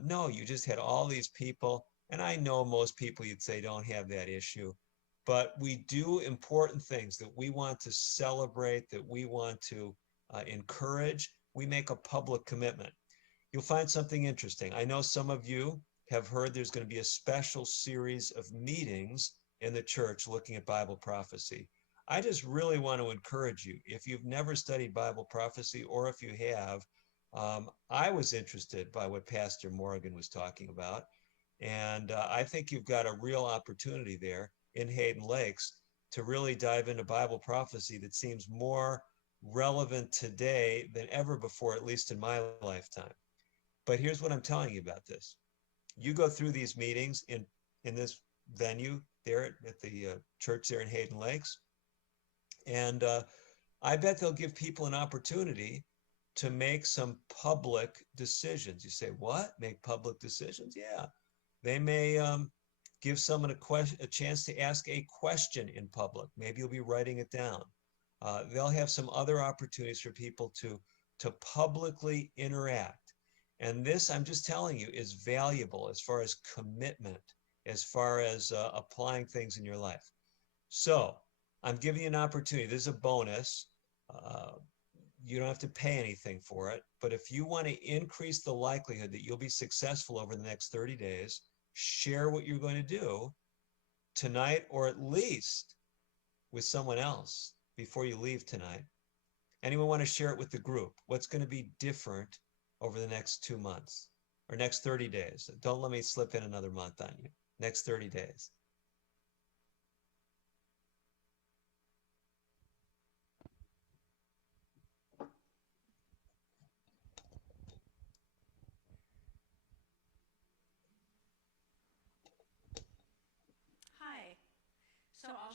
No, you just had all these people. And I know most people you'd say don't have that issue. But we do important things that we want to celebrate, that we want to encourage. We make a public commitment. You'll find something interesting. I know some of you have heard there's going to be a special series of meetings in the church looking at Bible prophecy. I just really want to encourage you. If you've never studied Bible prophecy, or if you have, I was interested by what Pastor Morgan was talking about. And I think you've got a real opportunity there in Hayden Lakes to really dive into Bible prophecy that seems more relevant today than ever before, at least in my lifetime. But here's what I'm telling you about this. You go through these meetings in this venue there at the church there in Hayden Lakes, and I bet they'll give people an opportunity to make some public decisions. You say, what? Make public decisions? Yeah. They may give someone a chance to ask a question in public. Maybe you'll be writing it down. They'll have some other opportunities for people to publicly interact. And this, I'm just telling you, is valuable as far as commitment, as far as applying things in your life. So I'm giving you an opportunity. This is a bonus. You don't have to pay anything for it. But if you want to increase the likelihood that you'll be successful over the next 30 days, share what you're going to do tonight, or at least with someone else before you leave tonight. Anyone want to share it with the group? What's going to be different over the next 2 months or next 30 days? Don't let me slip in another month on you. Next 30 days.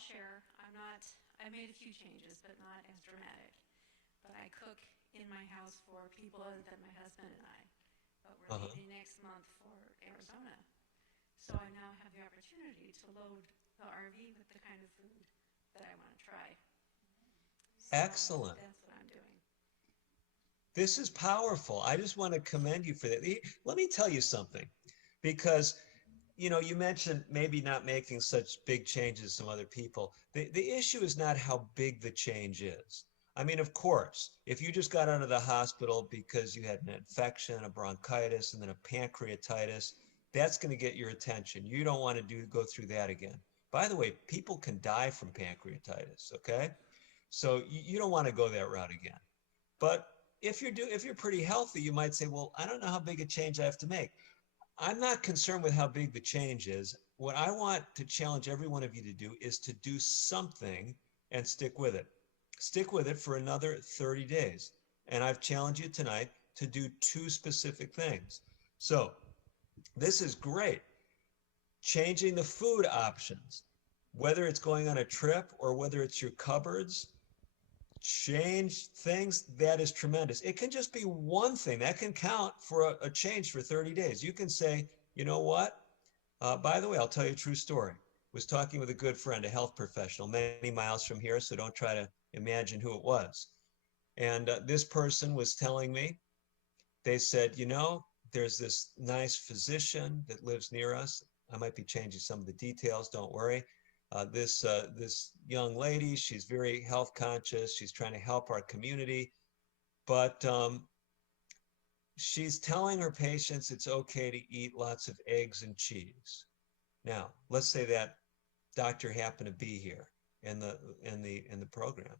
share. I made a few changes, but not as dramatic. But I cook in my house for people other than my husband and I. But we're leaving next month for Arizona. So I now have the opportunity to load the RV with the kind of food that I want to try. So Excellent. that's what I'm doing. This is powerful. I just want to commend you for that. Let me tell you something, because you know, you mentioned maybe not making such big changes as some other people. The issue is not how big the change is. I mean, of course, if you just got out of the hospital because you had an infection, a bronchitis, and then a pancreatitis, that's going to get your attention. You don't want to go through that again. By the way, people can die from pancreatitis, okay? So you don't want to go that route again. But if you're pretty healthy, you might say, well, I don't know how big a change I have to make. I'm not concerned with how big the change is. What I want to challenge every one of you to do is to do something and stick with it. Stick with it for another 30 days. And I've challenged you tonight to do 2 specific things. So this is great. Changing the food options, whether it's going on a trip or whether it's your cupboards, change things, that is tremendous. It can just be one thing that can count for a change for 30 days. You can say, you know what? By the way, I'll tell you a true story. Was talking with a good friend, a health professional, many miles from here, so don't try to imagine who it was. And this person was telling me, they said, you know, there's this nice physician that lives near us. I might be changing some of the details, don't worry. This young lady, she's very health conscious. She's trying to help our community, but she's telling her patients it's okay to eat lots of eggs and cheese. Now, let's say that doctor happened to be here in the program.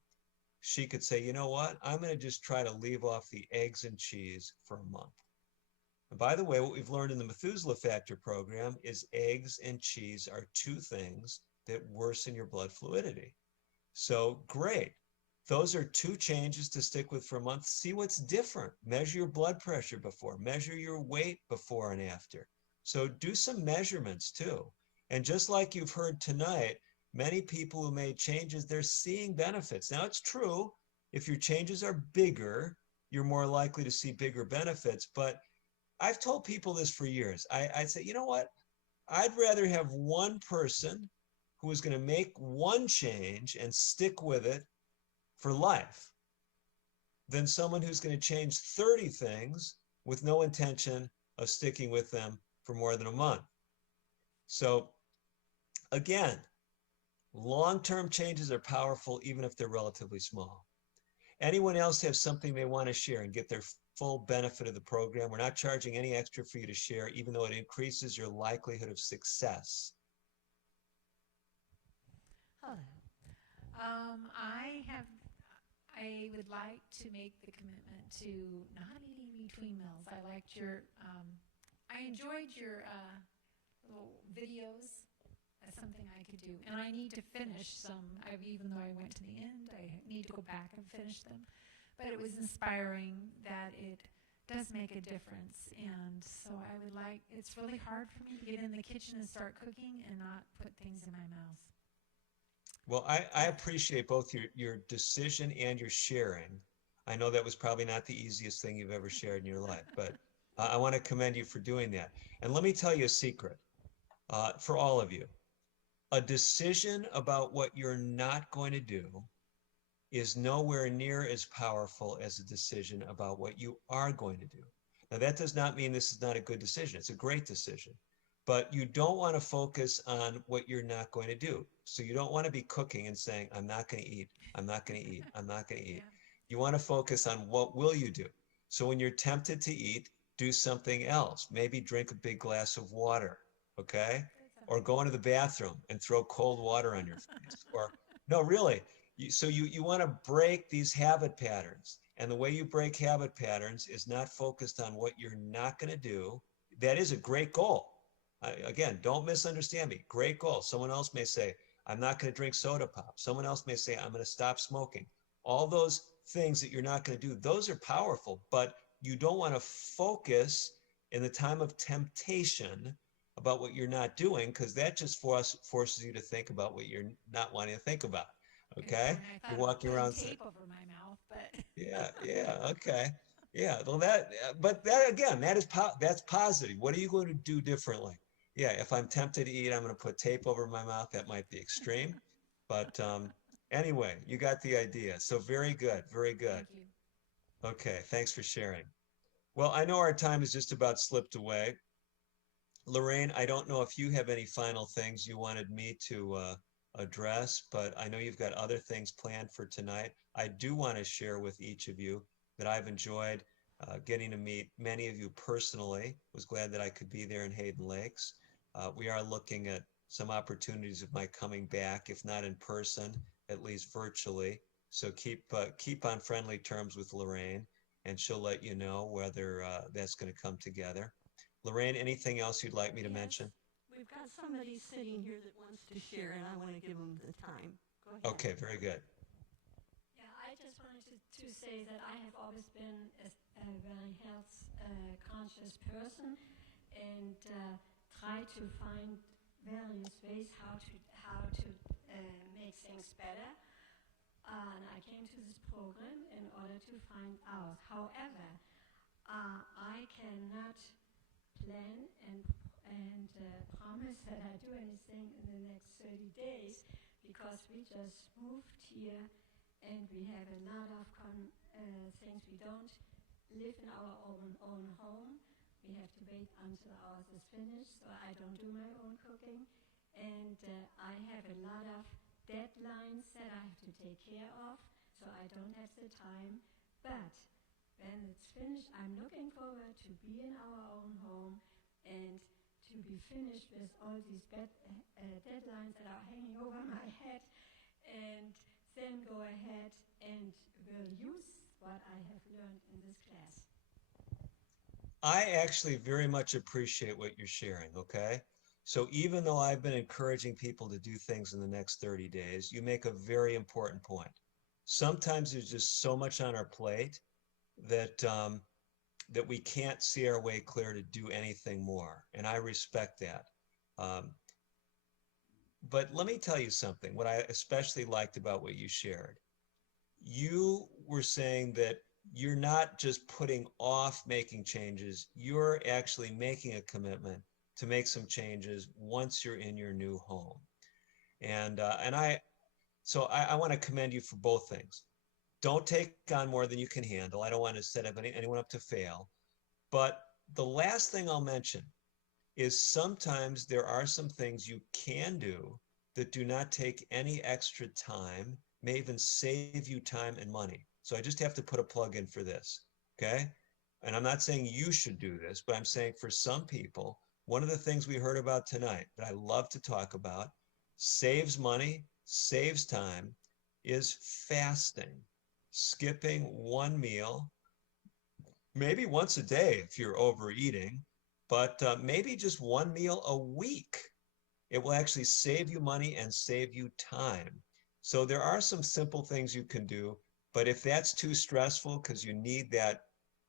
She could say, you know what? I'm going to just try to leave off the eggs and cheese for a month. And by the way, what we've learned in the Methuselah Factor program is eggs and cheese are 2 things that worsen your blood fluidity. So great. Those are 2 changes to stick with for a month. See what's different. Measure your blood pressure before. Measure your weight before and after. So do some measurements too. And just like you've heard tonight, many people who made changes, they're seeing benefits. Now it's true, if your changes are bigger, you're more likely to see bigger benefits. But I've told people this for years. I'd say, you know what? I'd rather have one person who is going to make one change and stick with it for life than someone who's going to change 30 things with no intention of sticking with them for more than a month. So again, long-term changes are powerful even if they're relatively small. Anyone else have something they want to share and get their full benefit of the program? We're not charging any extra for you to share, even though it increases your likelihood of success. Hello. I would like to make the commitment to not eating between meals. I enjoyed your little videos. That's something I could do. And I need to finish some. Even though I went to the end, I need to go back and finish them. But it was inspiring that it does make a difference. And so it's really hard for me to get in the kitchen and start cooking and not put things in my mouth. Well, I appreciate both your decision and your sharing. I know that was probably not the easiest thing you've ever shared in your life, but I want to commend you for doing that. And let me tell you a secret for all of you. A decision about what you're not going to do is nowhere near as powerful as a decision about what you are going to do. Now, that does not mean this is not a good decision. It's a great decision. But you don't want to focus on what you're not going to do. So you don't want to be cooking and saying, I'm not going to eat, I'm not going to eat, I'm not going to eat. Yeah. You want to focus on what will you do. So when you're tempted to eat, do something else. Maybe drink a big glass of water, okay? Or go into the bathroom and throw cold water on your face. Or, no, really. So you want to break these habit patterns. And the way you break habit patterns is not focused on what you're not going to do. That is a great goal. Again, don't misunderstand me. Great goal. Someone else may say, I'm not going to drink soda pop. Someone else may say, I'm going to stop smoking. All those things that you're not going to do, those are powerful, but you don't want to focus in the time of temptation about what you're not doing, because that just forces you to think about what you're not wanting to think about. Okay? You're walking around tape over my mouth, but yeah, okay. Yeah, well but that again, that's positive. What are you going to do differently? Yeah, if I'm tempted to eat, I'm going to put tape over my mouth. That might be extreme, but anyway, you got the idea. So very good, very good. thank you. Okay, thanks for sharing. Well, I know our time has just about slipped away. Lorraine, I don't know if you have any final things you wanted me to address, but I know you've got other things planned for tonight. I do want to share with each of you that I've enjoyed getting to meet many of you personally. Was glad that I could be there in Hayden Lakes. We are looking at some opportunities of my coming back, if not in person, at least virtually. So keep on friendly terms with Lorraine, and she'll let you know whether that's going to come together. Lorraine, anything else you'd like me to mention? We've got somebody sitting here that wants to share, and I want to give them the time. Go ahead. Okay, very good. Yeah, I just wanted to say that I have always been a very health conscious person and try to find various ways how to make things better. And I came to this program in order to find out. However, I cannot plan and promise that I do anything in the next 30 days because we just moved here and we have a lot of things. We don't live in our own home. We have to wait until ours is finished, so I don't do my own cooking. And I have a lot of deadlines that I have to take care of, so I don't have the time. But when it's finished, I'm looking forward to be in our own home and to be finished with all these deadlines that are hanging over my head, and then go ahead and will use what I have learned in this class. I actually very much appreciate what you're sharing, okay? So even though I've been encouraging people to do things in the next 30 days, you make a very important point. Sometimes there's just so much on our plate that that we can't see our way clear to do anything more, and I respect that. But let me tell you something, what I especially liked about what you shared. You were saying that you're not just putting off making changes, you're actually making a commitment to make some changes once you're in your new home. And I want to commend you for both things. Don't take on more than you can handle. I don't want to set anyone up to fail. But the last thing I'll mention is sometimes there are some things you can do that do not take any extra time, may even save you time and money. So I just have to put a plug in for this, okay? And I'm not saying you should do this, but I'm saying for some people, one of the things we heard about tonight that I love to talk about, saves money, saves time, is fasting. Skipping one meal, maybe once a day if you're overeating, but maybe just one meal a week. It will actually save you money and save you time. So there are some simple things you can do, but if that's too stressful because you need that,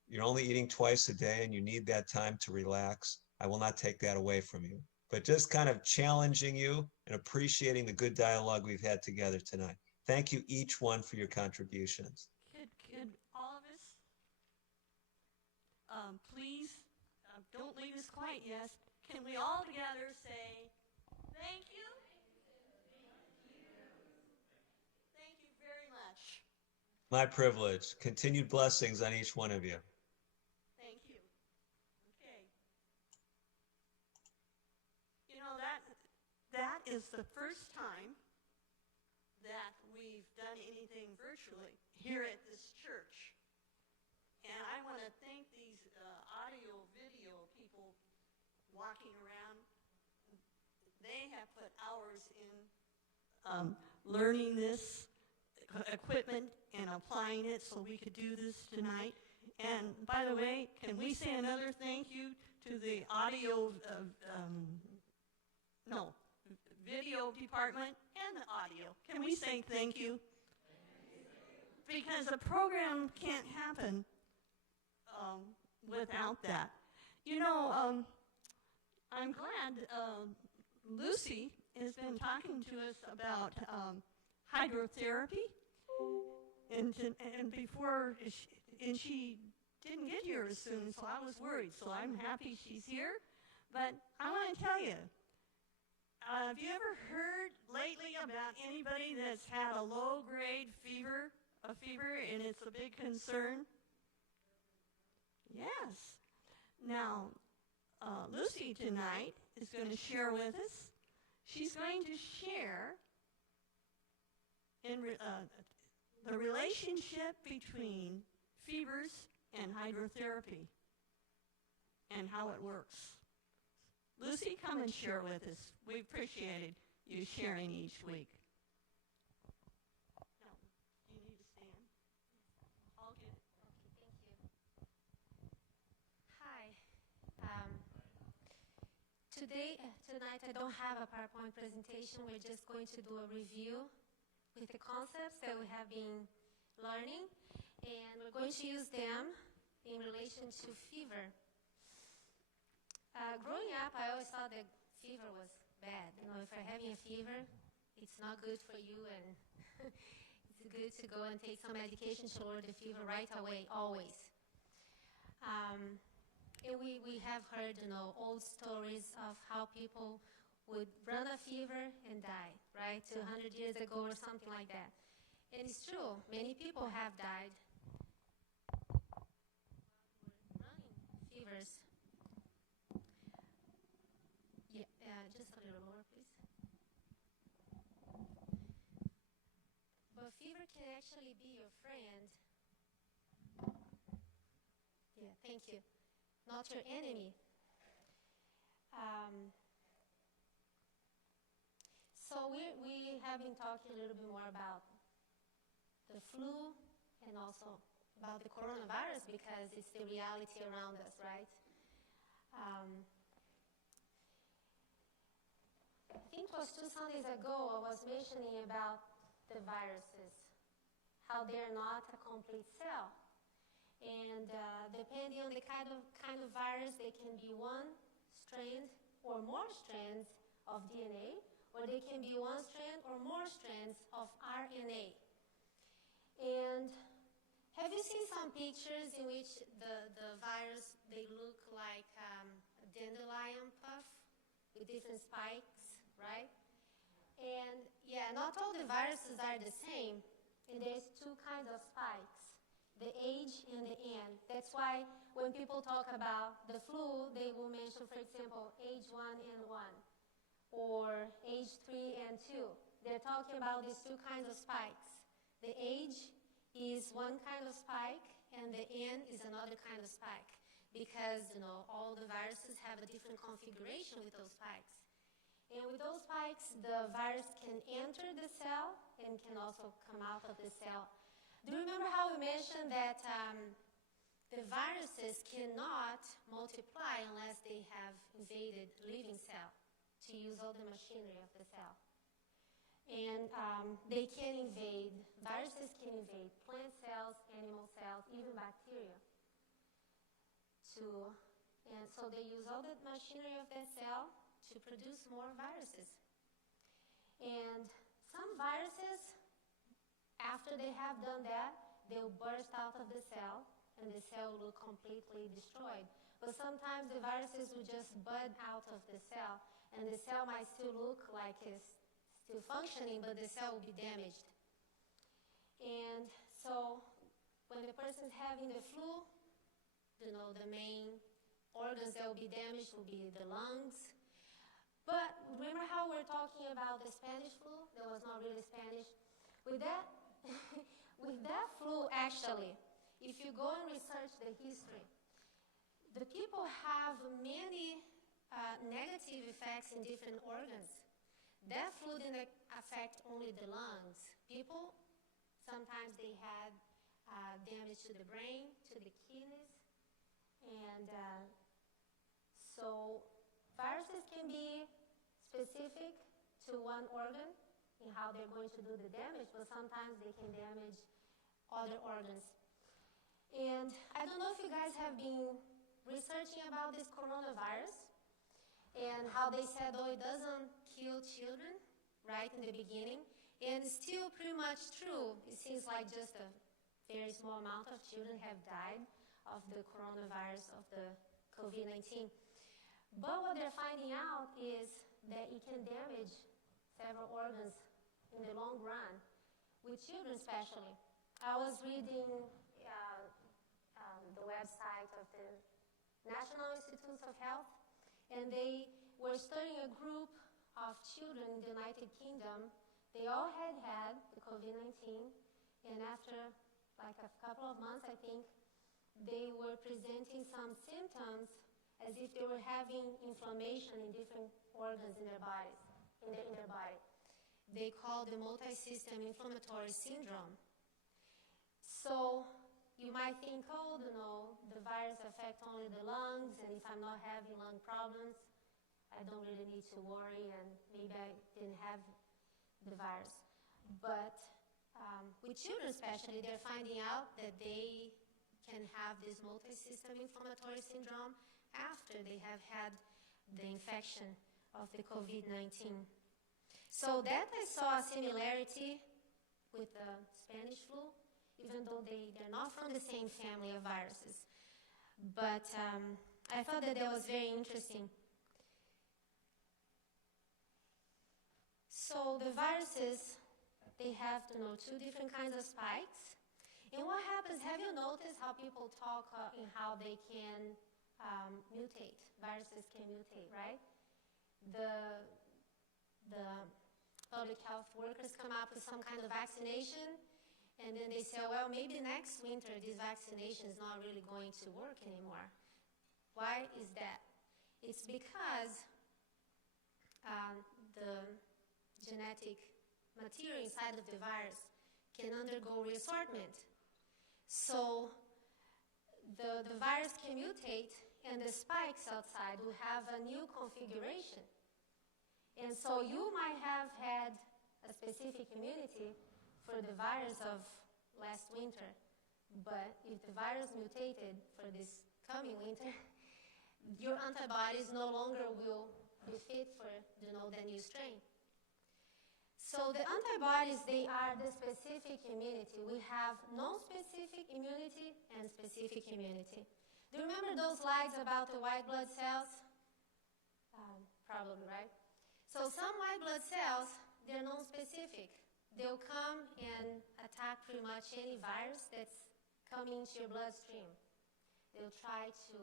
you're only eating twice a day and you need that time to relax, I will not take that away from you. But just kind of challenging you and appreciating the good dialogue we've had together tonight. Thank you each one for your contributions. Could all of us, please, don't leave us quiet yet. Can we all together say, thank you? Thank you very much. My privilege. Continued blessings on each one of you. Thank you. Okay. You know, that is the first time that we've done anything virtually here at this church. And I want to thank these audio, video people walking around. They have put hours in learning this equipment and applying it so we could do this tonight. And by the way, can we say another thank you to the audio, video department and the audio? Can we say thank you? Because a program can't happen without that. You know, I'm glad Lucy has been talking to us about hydrotherapy, and she didn't get here as soon, so I was worried. So I'm happy she's here. But I want to tell you, have you ever heard lately about anybody that's had a low-grade fever, and it's a big concern? Yes. Now, Lucy tonight is going to share with us. She's going to share the relationship between fevers and hydrotherapy and how it works. Lucy, come and share with us. We appreciated you sharing each week. No, you need to stand. I'll get it. Okay, thank you. Hi. Tonight I don't have a PowerPoint presentation. We're just going to do a review with the concepts that we have been learning, and we're going to use them in relation to fever. Growing up, I always thought that fever was bad. You know, if you're having a fever, it's not good for you, and it's good to go and take some medication to lower the fever right away, always. And we have heard, you know, old stories of how people would run a fever and die, right? 200 years ago or something like that. And it's true, many people have died running fevers. Yeah, just a little lower, please. But fever can actually be your friend. Yeah, thank you. Not your enemy. So we have been talking a little bit more about the flu and also about the coronavirus because it's the reality around us, right? I think it was 2 Sundays ago I was mentioning about the viruses, how they're not a complete cell. And depending on the kind of virus, they can be one strand or more strands of DNA, or they can be one strand or more strands of RNA. And have you seen some pictures in which the virus, they look like a dandelion puff with different spikes, right? And yeah, not all the viruses are the same, and there's 2 kinds of spikes. The age and the N. That's why when people talk about the flu, they will mention, for example, age 1N1 or age 3N2. They're talking about these 2 kinds of spikes. The age is one kind of spike, and the N is another kind of spike because, you know, all the viruses have a different configuration with those spikes. And with those spikes, the virus can enter the cell and can also come out of the cell. Do you remember how we mentioned that the viruses cannot multiply unless they have invaded living cell to use all the machinery of the cell? And viruses can invade plant cells, animal cells, even bacteria. And so they use all the machinery of that cell to produce more viruses. And some viruses, after they have done that, they'll burst out of the cell, and the cell will completely destroyed. But sometimes the viruses will just bud out of the cell, and the cell might still look like it's still functioning, but the cell will be damaged. And so when the person's having the flu, you know, the main organs that will be damaged will be the lungs. But remember how we're talking about the Spanish flu? That was not really Spanish. With that flu, actually, if you go and research the history, the people have many negative effects in different organs. That flu didn't affect only the lungs. People, sometimes they had damage to the brain, to the kidneys, and so viruses can be specific to one organ in how they're going to do the damage, but sometimes they can damage other organs. And I don't know if you guys have been researching about this coronavirus. and how they said, oh, it doesn't kill children, right, in the beginning. And it's still pretty much true. It seems like just a very small amount of children have died of the coronavirus, of the COVID-19. But what they're finding out is that it can damage several organs in the long run, with children especially. I was reading the website of the National Institutes of Health, and they were studying a group of children in the United Kingdom. They all had the COVID-19, and after like a couple of months, I think, they were presenting some symptoms as if they were having inflammation in different organs in their bodies, in their body. They call the multi-system inflammatory syndrome. So you might think, oh, the virus affects only the lungs, and if I'm not having lung problems, I don't really need to worry, and maybe I didn't have the virus. But with children especially, they're finding out that they can have this multi-system inflammatory syndrome after they have had the infection of the COVID-19. So that I saw a similarity with the Spanish flu, even though they're not from the same family of viruses. But I thought that was very interesting. So the viruses, they have two different kinds of spikes. And what happens, have you noticed how people talk in how they can mutate? Viruses can mutate, right? The public health workers come up with some kind of vaccination, and then they say, well, maybe next winter this vaccination is not really going to work anymore. Why is that? It's because the genetic material inside of the virus can undergo reassortment. So the virus can mutate, and the spikes outside will have a new configuration. And so you might have had a specific immunity for the virus of last winter, but if the virus mutated for this coming winter, your antibodies no longer will be fit for the new strain. So the antibodies, they are the specific immunity. We have non-specific immunity and specific immunity. Do you remember those slides about the white blood cells? Probably, right? So some white blood cells, they're non-specific. They'll come and attack pretty much any virus that's coming into your bloodstream. They'll try to,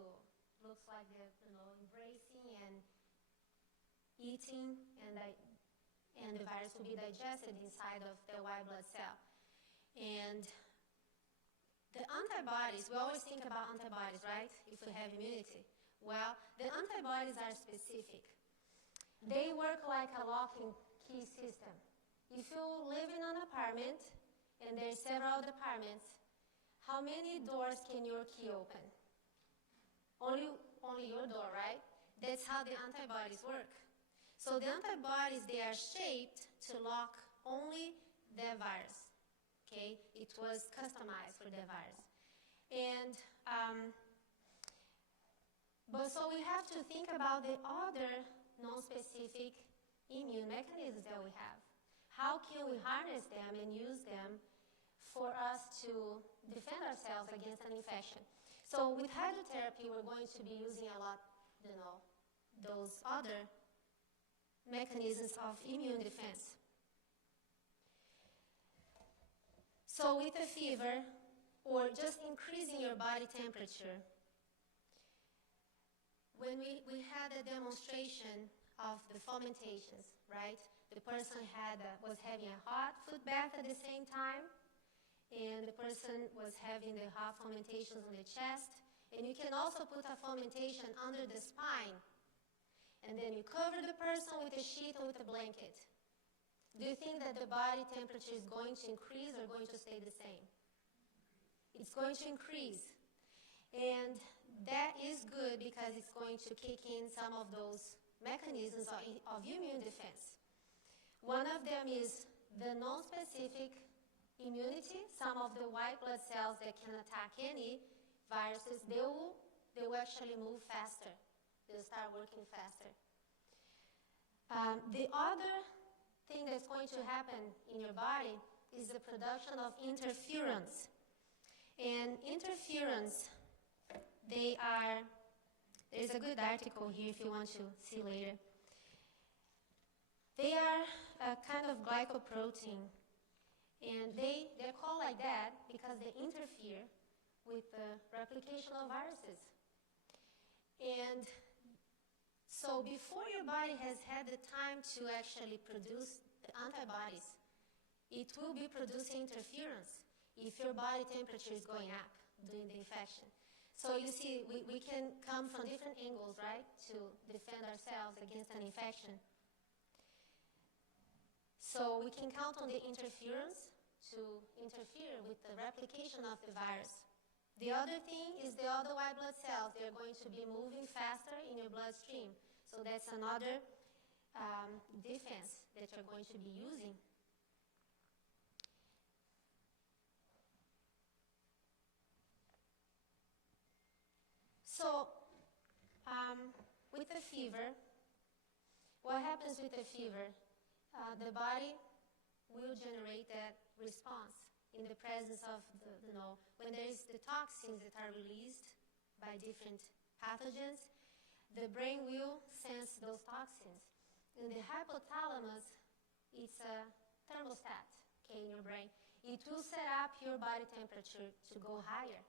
looks like they're embracing and eating, and the virus will be digested inside of the white blood cell. And the antibodies, we always think about antibodies, right? If we have immunity. Well, the antibodies are specific. They work like a locking key system. If you live in an apartment, and there's several apartments, how many doors can your key open? Only your door, right? That's how the antibodies work. So the antibodies, they are shaped to lock only the virus, okay? It was customized for the virus. And, but so we have to think about the other non-specific immune mechanisms that we have. How can we harness them and use them for us to defend ourselves against an infection? So with hydrotherapy, we're going to be using a lot, those other mechanisms of immune defense. So with a fever, or just increasing your body temperature, when we had a demonstration of the fomentations, right? The person was having a hot foot bath at the same time, and the person was having the hot fomentations on the chest, and you can also put a fomentation under the spine, and then you cover the person with a sheet or with a blanket. Do you think that the body temperature is going to increase or going to stay the same? It's going to increase. And that is good because it's going to kick in some of those mechanisms of immune defense. One of them is the non-specific immunity. Some of the white blood cells that can attack any viruses, they will actually move faster. They'll start working faster. The other thing that's going to happen in your body is the production of interferons. And interferons, there's a good article here if you want to see later. They are a kind of glycoprotein, and they're called like that because they interfere with the replication of viruses. And so before your body has had the time to actually produce the antibodies, it will be producing interferons if your body temperature is going up during the infection. So you see, we can come from different angles, right, to defend ourselves against an infection. So we can count on the interferons to interfere with the replication of the virus. The other thing is the other white blood cells. They're going to be moving faster in your bloodstream. So that's another defense that you're going to be using. So with the fever, what happens with the fever? The body will generate that response in the presence of when there is the toxins that are released by different pathogens, the brain will sense those toxins. In the hypothalamus, it's a thermostat, in your brain. It will set up your body temperature to go higher.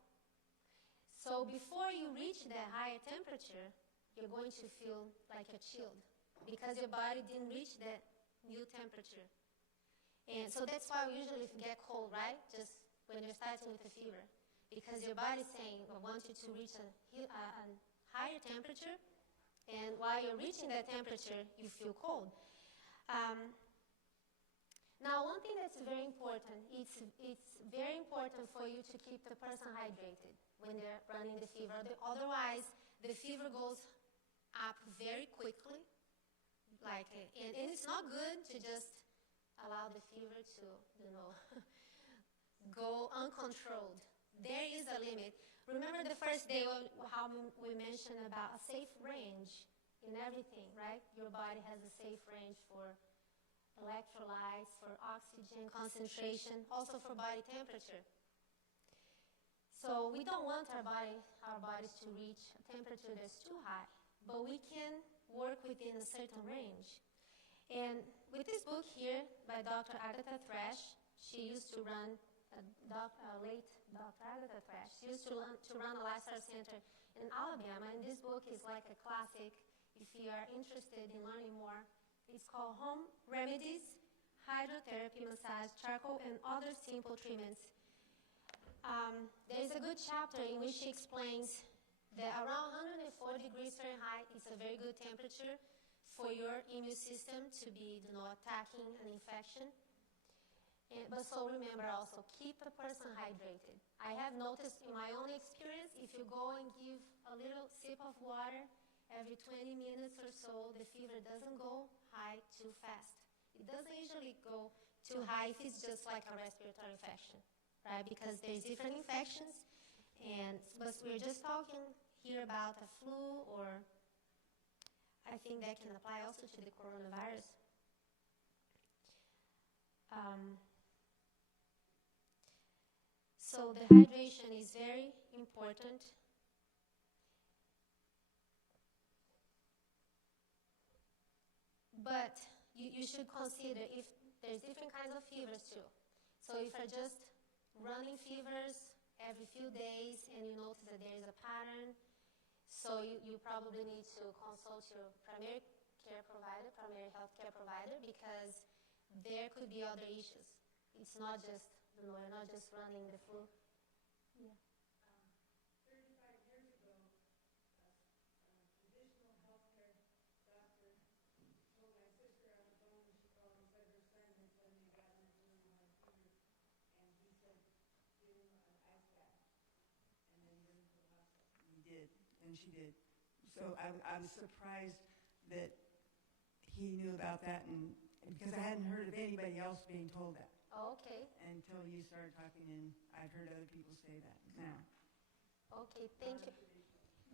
So before you reach that higher temperature, you're going to feel like you're chilled because your body didn't reach that new temperature. And so that's why we usually get cold, right? Just when you're starting with a fever. Because your body's saying, I want you to reach a higher temperature, and while you're reaching that temperature, you feel cold. Now, one thing that's very important, it's very important for you to keep the person hydrated when they're running the fever. Otherwise, the fever goes up very quickly. And it's not good to just allow the fever to, go uncontrolled. There is a limit. Remember the first day how we mentioned about a safe range in everything, right? Your body has a safe range for electrolytes, for oxygen concentration, also for body temperature. So we don't want our bodies to reach a temperature that's too high, but we can work within a certain range. And with this book here by Dr. Agatha Thrash, she used to run late Dr. Agatha Thrash. She used to run a lifestyle center in Alabama, and this book is like a classic if you are interested in learning more. It's called Home Remedies, Hydrotherapy, Massage, Charcoal, and Other Simple Treatments. There's a good chapter in which she explains that around 104 degrees Fahrenheit is a very good temperature for your immune system to be attacking an infection. But so remember also, keep the person hydrated. I have noticed in my own experience, if you go and give a little sip of water every 20 minutes or so, the fever doesn't go high too fast. It doesn't usually go too high if it's just like a respiratory infection, right? Because there's different infections, but we're just talking here about a flu, or I think that can apply also to the coronavirus. So the hydration is very important. But you should consider if there's different kinds of fevers too. So if you're just running fevers every few days and you notice that there is a pattern, so you probably need to consult your primary health care provider, because there could be other issues. It's not just, you're not just running the flu. Yeah. 35 years ago, a traditional healthcare doctor told my sister on the phone, and she called and said her son had suddenly gotten a really high fever, and he said, give him an ice bath, and then bring him to the hospital. He did, and she did. So I was surprised that he knew about that, and because I hadn't heard of anybody else being told that. Oh, okay. Until you started talking, and I've heard other people say that now. Okay, thank you.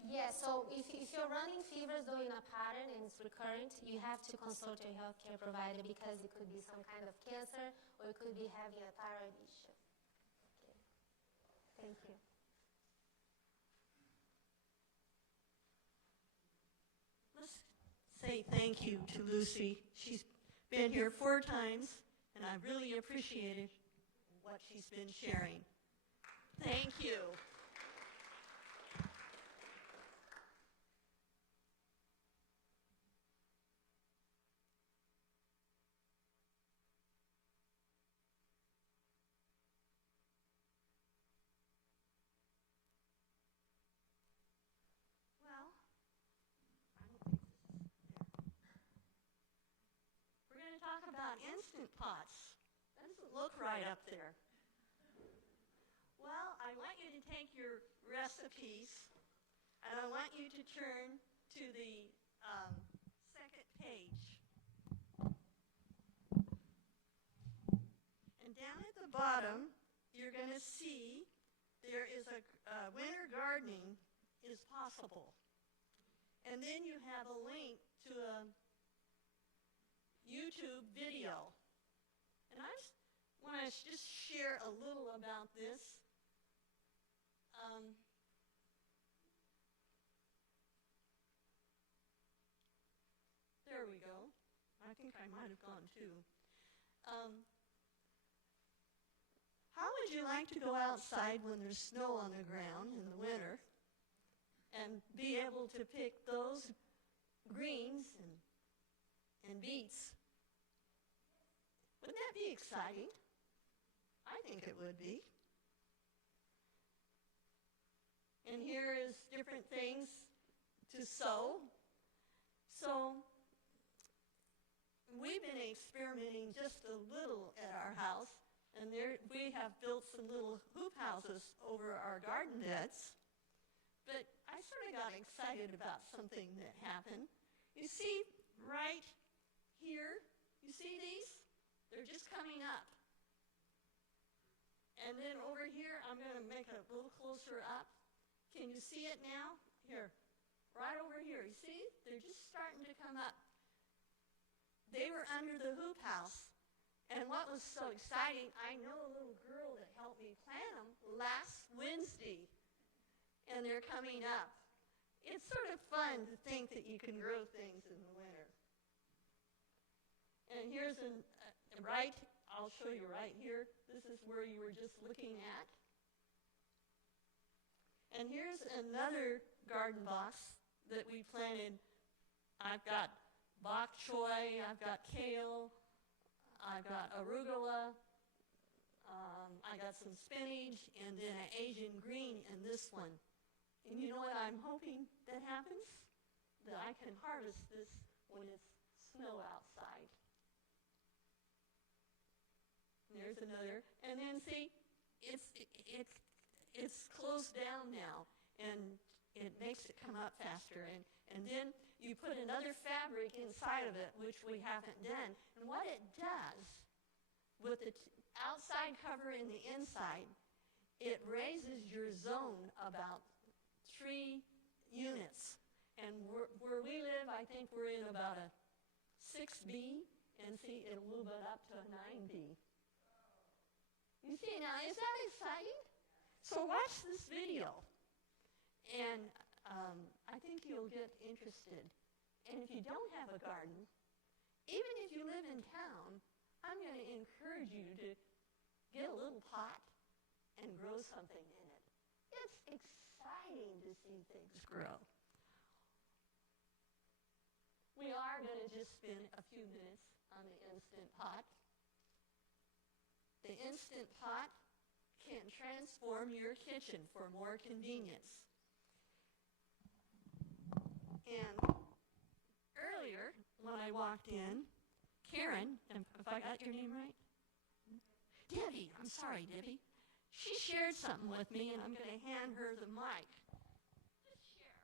Yes, so if you're running fevers though in a pattern and it's recurrent, you have to consult your healthcare provider because it could be some kind of cancer or it could be having a thyroid issue. Okay. Thank you. Let's say thank you to Lucy. She's been here 4 times, and I really appreciated what she's been sharing. Thank you. Well, I don't think this is there. We're going to talk about Instant Pots. That doesn't look right up there. Well, I want you to take your recipes, and I want you to turn to the second page. And down at the bottom, you're going to see there is a winter gardening is possible. And then you have a link to a YouTube video. And I want to just share a little about this. There we go. I think I might have gone too. How would you like to go outside when there's snow on the ground in the winter and be able to pick those greens and beets? Wouldn't that be exciting? I think it would be. And here is different things to sow. So we've been experimenting just a little at our house, and there we have built some little hoop houses over our garden beds. But I sort of got excited about something that happened. You see right here, you see these? They're just coming up. And then over here, I'm going to make it a little closer up. Can you see it now? Here, right over here. You see? They're just starting to come up. They were under the hoop house. And what was so exciting, I know a little girl that helped me plant them last Wednesday. And they're coming up. It's sort of fun to think that you can grow things in the winter. And here's I'll show you right here. This is where you were just looking at. And here's another garden box that we planted. I've got bok choy, I've got kale, I've got arugula, I got some spinach, and then an Asian green in this one. And you know what I'm hoping that happens? That I can harvest this when it's snow outside. There's another. And then see, it's closed down now, and it makes it come up faster. And then you put another fabric inside of it, which we haven't done. And what it does, with the outside cover and the inside, it raises your zone about 3 units. And where we live, I think we're in about a 6B, and see, it'll move it up to a 9B. You see, now, is that exciting? So watch this video, and I think you'll get interested. And if you don't have a garden, even if you live in town, I'm going to encourage you to get a little pot and grow something in it. It's exciting to see things grow. We are going to just spend a few minutes on the Instant Pot. The Instant Pot can transform your kitchen for more convenience. And earlier, when I walked in, Karen, if I got your name right? Debbie, I'm sorry, Debbie. She shared something with me, and I'm going to hand her the mic. Just share.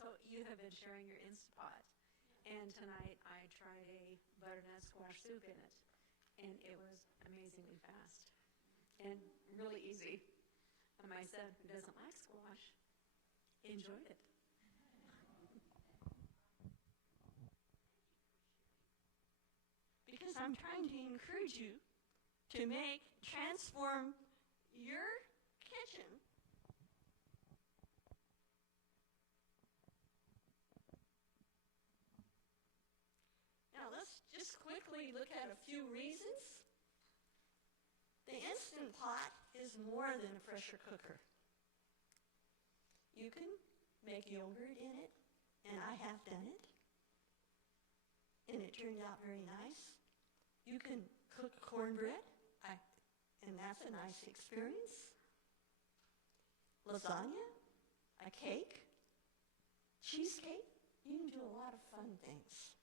So you have been sharing your Instant Pot, and tonight I tried a butternut squash soup in it, and it was amazingly fast and really easy. And my son, who doesn't like squash, enjoyed it. Because I'm trying to encourage you to transform your kitchen Now let's just quickly look at a few reasons. The Instant Pot is more than a pressure cooker. You can make yogurt in it, and I have done it, and it turned out very nice. You can cook cornbread, and that's a nice experience. Lasagna, a cake, cheesecake, you can do a lot of fun things.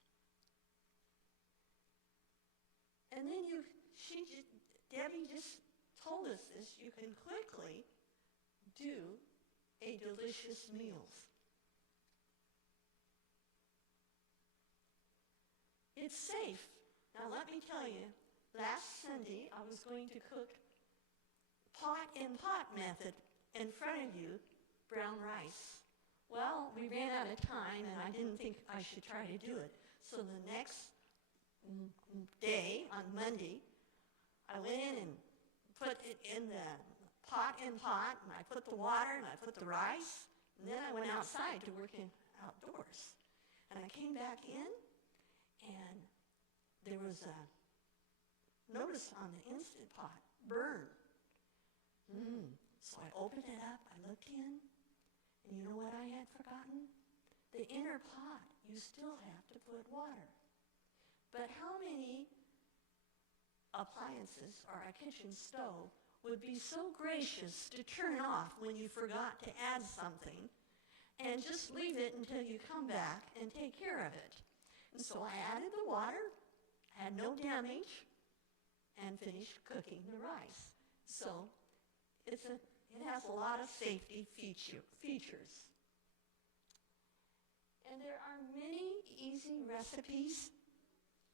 And then Debbie just told us this, you can quickly do a delicious meals. It's safe. Now let me tell you, last Sunday I was going to cook pot method in front of you, brown rice. Well, we ran out of time and I didn't think I should try to do it. So the next day, on Monday, I went in and put it in the pot, and I put the water and I put the rice, and then I went outside to work outdoors. And I came back in, and there was a notice on the Instant Pot, burn. So I opened it up, I looked in, and you know what I had forgotten? The inner pot, you still have to put water. But how many appliances or a kitchen stove would be so gracious to turn off when you forgot to add something and just leave it until you come back and take care of it? And so I added the water, had no damage, and finished cooking the rice. So it has a lot of safety features. And there are many easy recipes,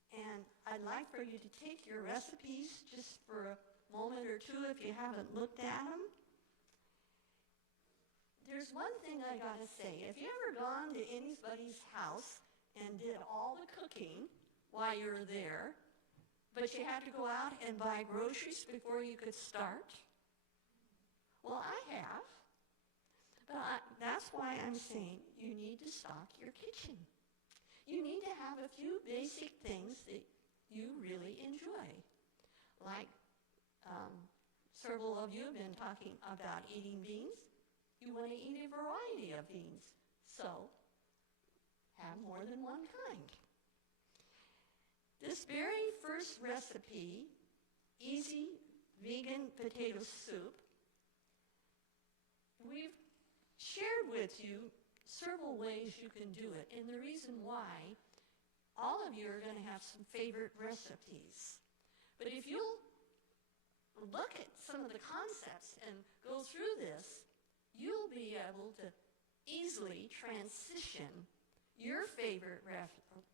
and I'd like for you to take your recipes just for a moment or two if you haven't looked at them. There's one thing I gotta say. Have you ever gone to anybody's house and did all the cooking while you were there, but you had to go out and buy groceries before you could start? Well, I have. But that's why I'm saying you need to stock your kitchen. You need to have a few basic things that you really enjoy. Like several of you have been talking about eating beans. You want to eat a variety of beans. So have more than one kind. This very first recipe, easy vegan potato soup, we've shared with you several ways you can do it, and the reason why, all of you are going to have some favorite recipes. But if you'll look at some of the concepts and go through this, you'll be able to easily transition your favorite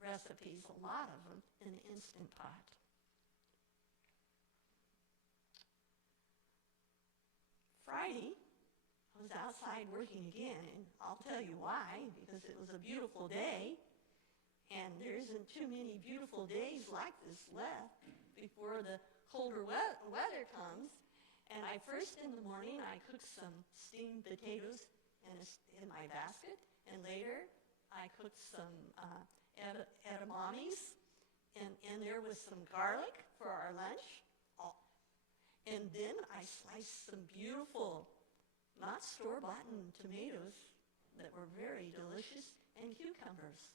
recipes, a lot of them, in the Instant Pot. Friday, I was outside working again, and I'll tell you why, because it was a beautiful day, and there isn't too many beautiful days like this left before the colder weather comes. And first in the morning, I cooked some steamed potatoes in my basket, and later I cooked some edamames, and there was some garlic for our lunch. And then I sliced some beautiful, not store-bought tomatoes that were very delicious, and cucumbers.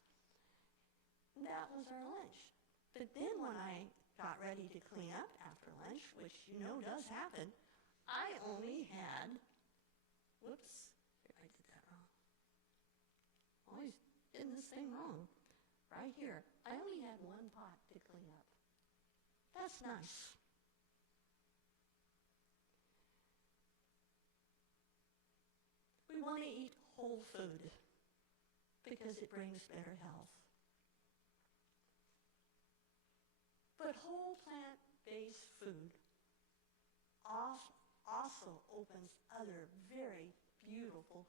And that was our lunch. But then when I got ready to clean up after lunch, which you know does happen, I only had, whoops, I did that wrong. Always getting this thing wrong. Right here. I only had one pot to clean up. That's nice. We want to eat whole food because it brings better health. But whole plant-based food also opens other very beautiful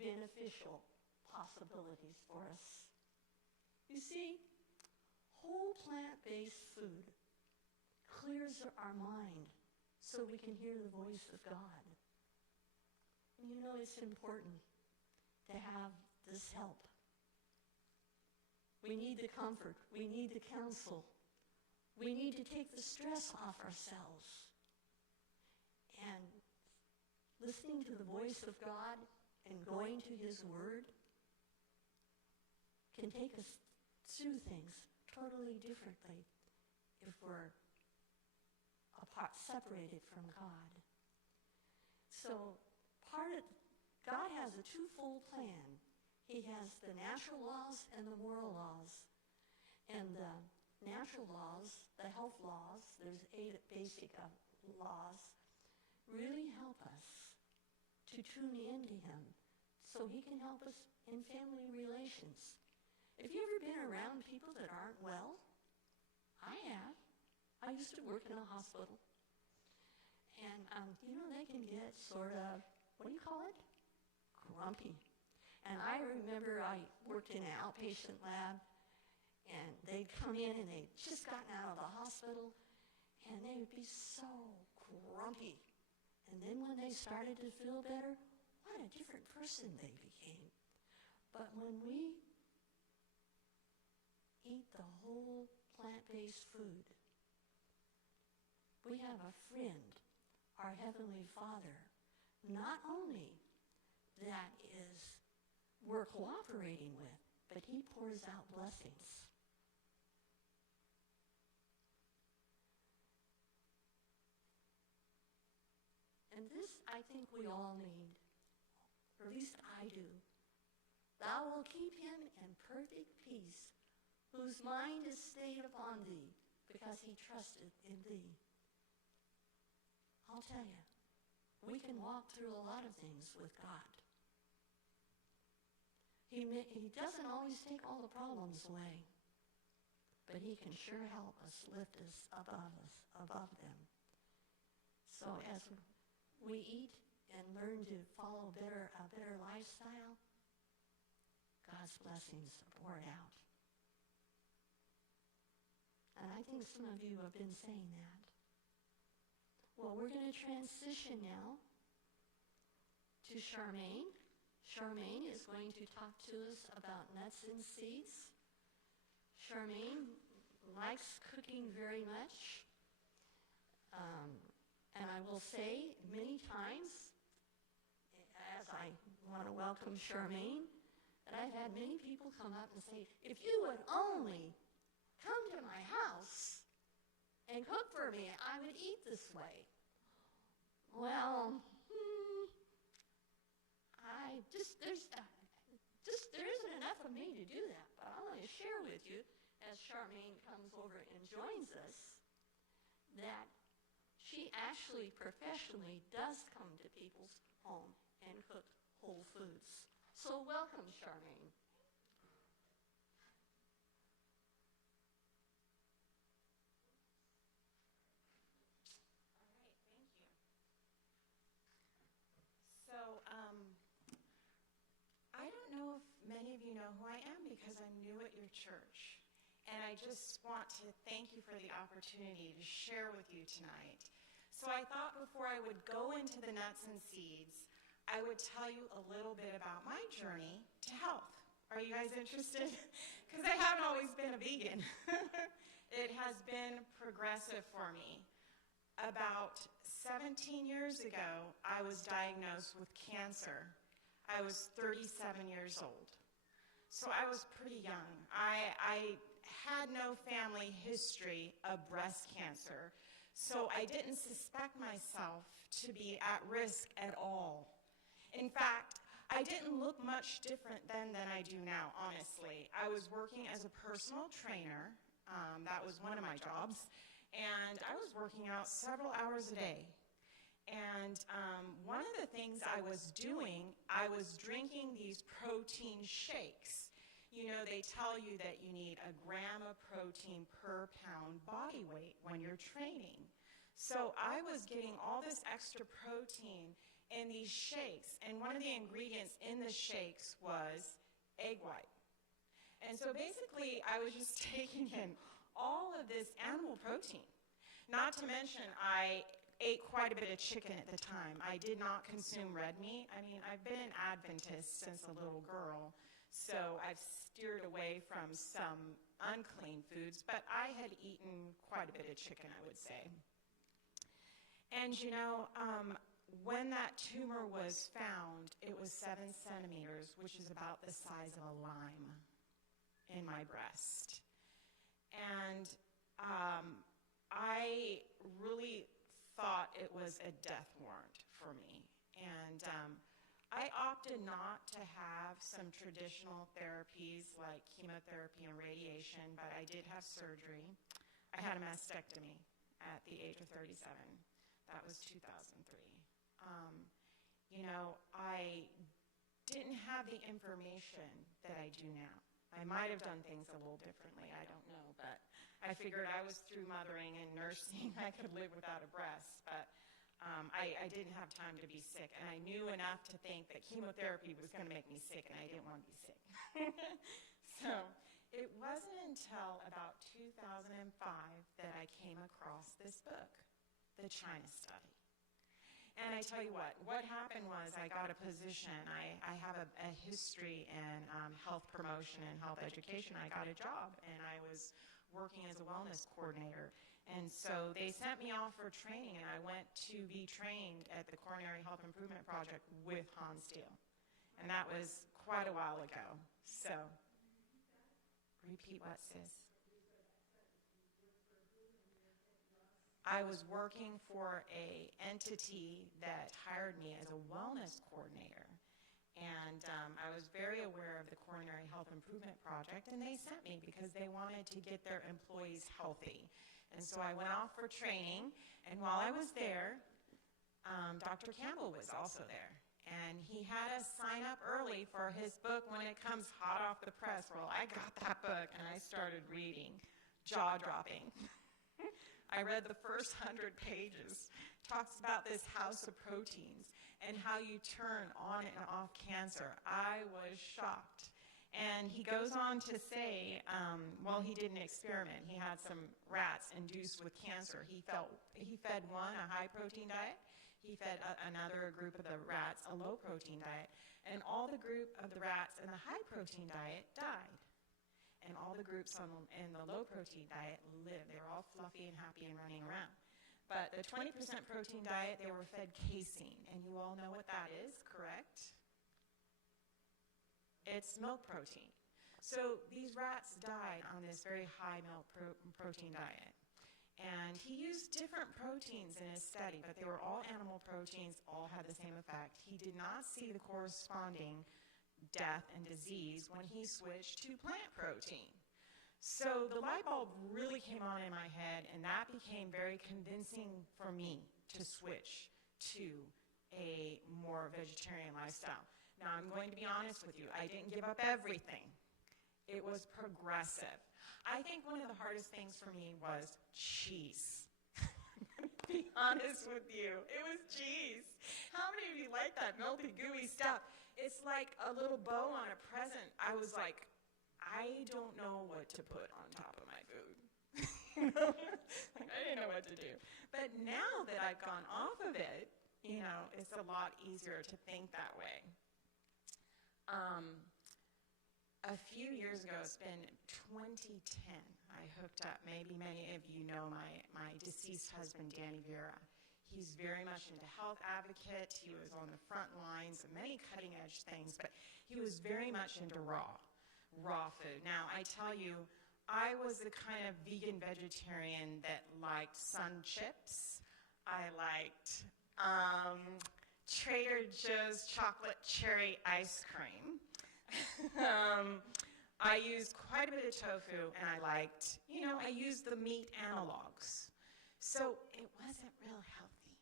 beneficial possibilities for us. You see, whole plant-based food clears our mind so we can hear the voice of God. And you know, it's important to have this help. We need the comfort. We need the counsel. We need to take the stress off ourselves. And listening to the voice of God and going to His Word can take us through things totally differently if we're apart, separated from God. So God has a twofold plan. He has the natural laws and the moral laws. And the natural laws, the health laws, there's 8 basic laws, really help us to tune into Him so He can help us in family relations. Have you ever been around people that aren't well? I have. I used to work in a hospital. And, you know, they can get sort of, what do you call it? Grumpy. And I remember I worked in an outpatient lab, and they'd come in and they'd just gotten out of the hospital, and they would be so grumpy. And then when they started to feel better, what a different person they became. But when we eat the whole plant-based food, we have a friend, our Heavenly Father, not only that is we're cooperating with, but He pours out blessings. And this, I think we all need, or at least I do. Thou wilt keep him in perfect peace, whose mind is stayed upon thee, because he trusted in thee. I'll tell you, we can walk through a lot of things with God. He doesn't always take all the problems away, but He can sure help us, lift us above them. So as we eat and learn to follow a better lifestyle, God's blessings are poured out. And I think some of you have been saying that. Well, we're going to transition now to Charmaine. Charmaine is going to talk to us about nuts and seeds. Charmaine likes cooking very much. And I will say many times, as I want to welcome Charmaine, that I've had many people come up and say, if you would only come to my house and cook for me, I would eat this way. Well, there isn't enough of me to do that, but I want to share with you, as Charmaine comes over and joins us, that she actually professionally does come to people's home and cook whole foods. So welcome, Charmaine. I don't know if many of you know who I am because I'm new at your church. And I just want to thank you for the opportunity to share with you tonight. So I thought before I would go into the nuts and seeds, I would tell you a little bit about my journey to health. Are you guys interested? Because I haven't always been a vegan. It has been progressive for me. About 17 years ago, I was diagnosed with cancer. I was 37 years old. So I was pretty young. I had no family history of breast cancer, so I didn't suspect myself to be at risk at all. In fact, I didn't look much different then than I do now, honestly. I was working as a personal trainer. That was one of my jobs. And I was working out several hours a day. And one of the things I was doing, I was drinking these protein shakes. You know, they tell you that you need a gram of protein per pound body weight when you're training. So I was getting all this extra protein in these shakes, and one of the ingredients in the shakes was egg white. And so basically, I was just taking in all of this animal protein. Not to mention, I ate quite a bit of chicken at the time. I did not consume red meat. I mean, I've been an Adventist since a little girl, so I've steered away from some unclean foods, but I had eaten quite a bit of chicken, I would say. And you know, when that tumor was found, it was 7 centimeters, which is about the size of a lime in my breast. And I really thought it was a death warrant for me. And I opted not to have some traditional therapies like chemotherapy and radiation, but I did have surgery. I had a mastectomy at the age of 37. That was 2003. You know, I didn't have the information that I do now. I might have done things a little differently, I don't know, but I figured I was through mothering and nursing, I could live without a breast, but I didn't have time to be sick, and I knew enough to think that chemotherapy was going to make me sick, and I didn't want to be sick. So it wasn't until about 2005 that I came across this book, The China Study. And I tell you what happened was I got a position. I have a history in health promotion and health education. I got a job, and I was working as a wellness coordinator. And so they sent me off for training, and I went to be trained at the Coronary Health Improvement Project with Hans Steele. And that was quite a while ago. So, repeat what, sis? I was working for an entity that hired me as a wellness coordinator. And I was very aware of the Coronary Health Improvement Project, and they sent me because they wanted to get their employees healthy. And so I went off for training, and while I was there, Dr. Campbell was also there. And he had us sign up early for his book when it comes hot off the press. Well, I got that book, and I started reading, jaw-dropping. I read the first 100 pages. Talks about this house of proteins and how you turn on and off cancer. I was shocked. And he goes on to say, well, he did an experiment. He had some rats induced with cancer. He fed one a high-protein diet. He fed another group of the rats a low-protein diet. And all the group of the rats in the high-protein diet died. And all the groups in the low-protein diet lived. They were all fluffy and happy and running around. But the 20% protein diet, they were fed casein. And you all know what that is, correct? It's milk protein. So these rats died on this very high milk protein diet. And he used different proteins in his study, but they were all animal proteins, all had the same effect. He did not see the corresponding death and disease when he switched to plant protein. So the light bulb really came on in my head, and that became very convincing for me to switch to a more vegetarian lifestyle. Now, I'm going to be honest with you. I didn't give up everything. It was progressive. I think one of the hardest things for me was cheese. I'm going to be honest with you. It was cheese. How many of you like that melty, gooey stuff? It's like a little bow on a present. I was like, I don't know what to put on top of my food. You know? Like, I didn't know what to do. But now that I've gone off of it, you know, it's a lot easier to think that way. A few years ago, it's been 2010, I hooked up, maybe many of you know my deceased husband, Danny Vera. He's very much into health advocate. He was on the front lines of many cutting edge things, but he was very much into raw food. Now, I tell you, I was the kind of vegan vegetarian that liked sun chips. I liked Trader Joe's chocolate cherry ice cream. I used quite a bit of tofu, and I used the meat analogs. So it wasn't real healthy.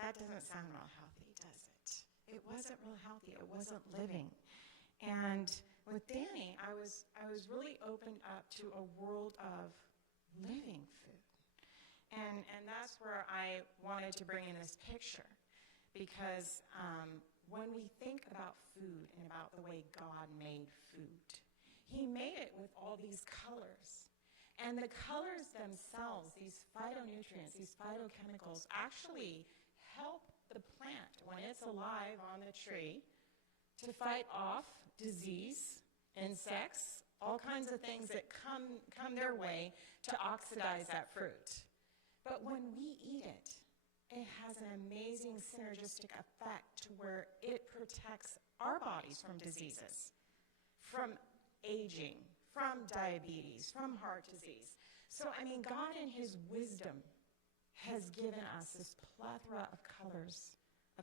That doesn't sound real healthy, does it? It wasn't real healthy. It wasn't living. And with Danny, I was really opened up to a world of living food. And that's where I wanted to bring in this picture. because when we think about food and about the way God made food, he made it with all these colors. And the colors themselves, these phytonutrients, these phytochemicals, actually help the plant when it's alive on the tree to fight off disease, insects, all kinds of things that come their way to oxidize that fruit. But when we eat it, it has an amazing synergistic effect to where it protects our bodies from diseases, from aging, from diabetes, from heart disease. So, I mean, God in his wisdom has given us this plethora of colors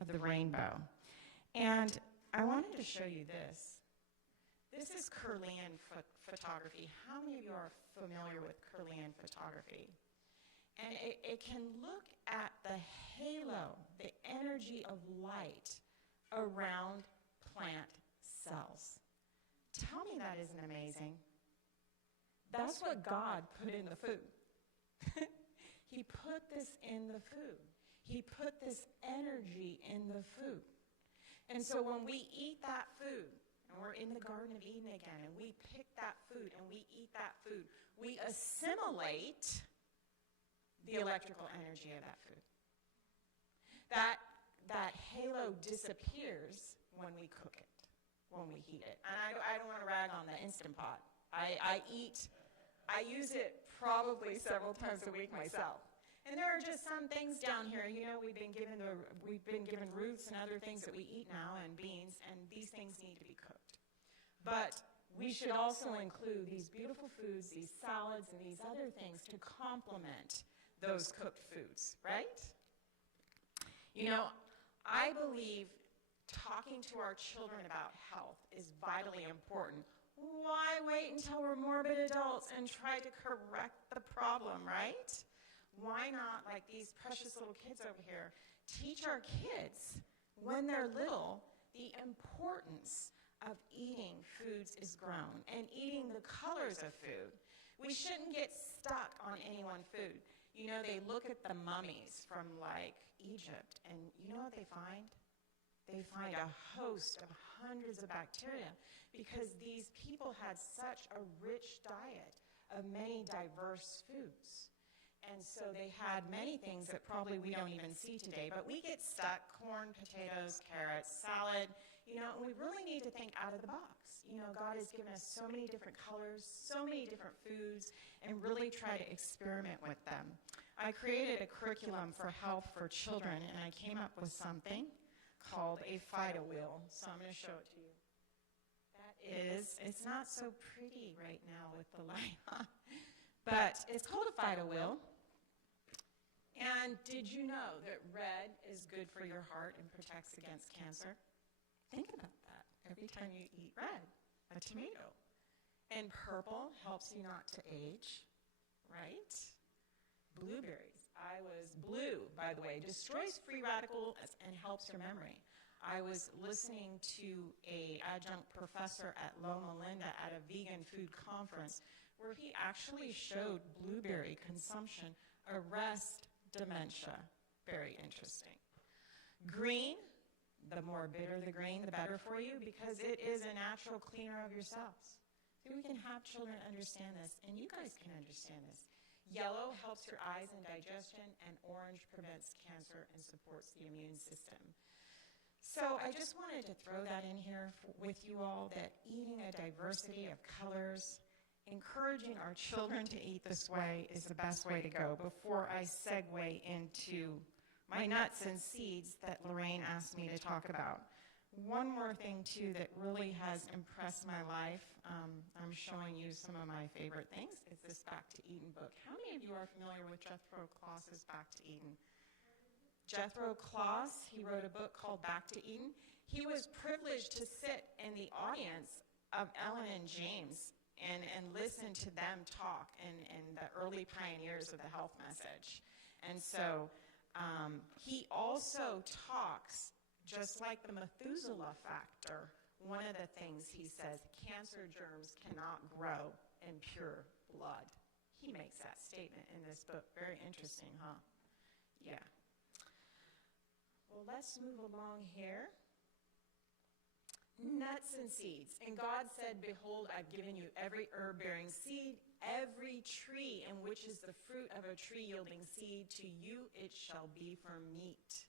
of the rainbow. And I wanted to show you this. This is Kirlian photography. How many of you are familiar with Kirlian photography? And it can look at the halo, the energy of light around plant cells. Tell me that isn't amazing. That's what God put in the food. He put this in the food. He put this energy in the food. And so when we eat that food, and we're in the Garden of Eden again, and we pick that food and we eat that food, we assimilate the electrical energy of that food. That halo disappears when we cook it, when we heat it. And I don't want to rag on the Instant Pot. I use it probably several times a week myself. And there are just some things down here, you know, we've been given roots and other things that we eat now, and beans, and these things need to be cooked. But we should also include these beautiful foods, these salads, and these other things to complement those cooked foods, right? You know, I believe talking to our children about health is vitally important. Why wait until we're morbid adults and try to correct the problem, right? Why not, like these precious little kids over here, teach our kids when they're little the importance of eating foods is grown and eating the colors of food. We shouldn't get stuck on any one food. You know, they look at the mummies from like Egypt, and you know what they find? They find a host of hundreds of bacteria because these people had such a rich diet of many diverse foods. And so they had many things that probably we don't even see today. But we get stuck, corn, potatoes, carrots, salad, you know, and we really need to think out of the box. You know, God has given us so many different colors, so many different foods, and really try to experiment with them. I created a curriculum for health for children, and I came up with something called a Fido wheel. So I'm going to show it to you. That is, it's not so pretty right now with the light on, but it's called a Fido wheel. And did you know that red is good for your heart and protects against cancer? Think about that every time you eat red, a tomato. And purple helps you not to age, right? Blueberries. I was blue, by the way, destroys free radicals and helps your memory. I was listening to an adjunct professor at Loma Linda at a vegan food conference where he actually showed blueberry consumption arrest dementia. Very interesting. Green, the more bitter the green, the better for you because it is a natural cleaner of your cells. So we can have children understand this, and you guys can understand this. Yellow helps your eyes and digestion, and orange prevents cancer and supports the immune system. So I just wanted to throw that in here with you all, that eating a diversity of colors, encouraging our children to eat this way is the best way to go before I segue into my nuts and seeds that Lorraine asked me to talk about. One more thing, too, that really has impressed my life, I'm showing you some of my favorite things, is this Back to Eden book. How many of you are familiar with Jethro Kloss's Back to Eden? Jethro Kloss, he wrote a book called Back to Eden. He was privileged to sit in the audience of Ellen and James and listen to them talk and the early pioneers of the health message. And so he also talks, just like the Methuselah factor, one of the things he says, cancer germs cannot grow in pure blood. He makes that statement in this book. Very interesting, huh? Yeah. Well, let's move along here. Nuts and seeds. And God said, behold, I've given you every herb-bearing seed, every tree in which is the fruit of a tree yielding seed, to you it shall be for meat.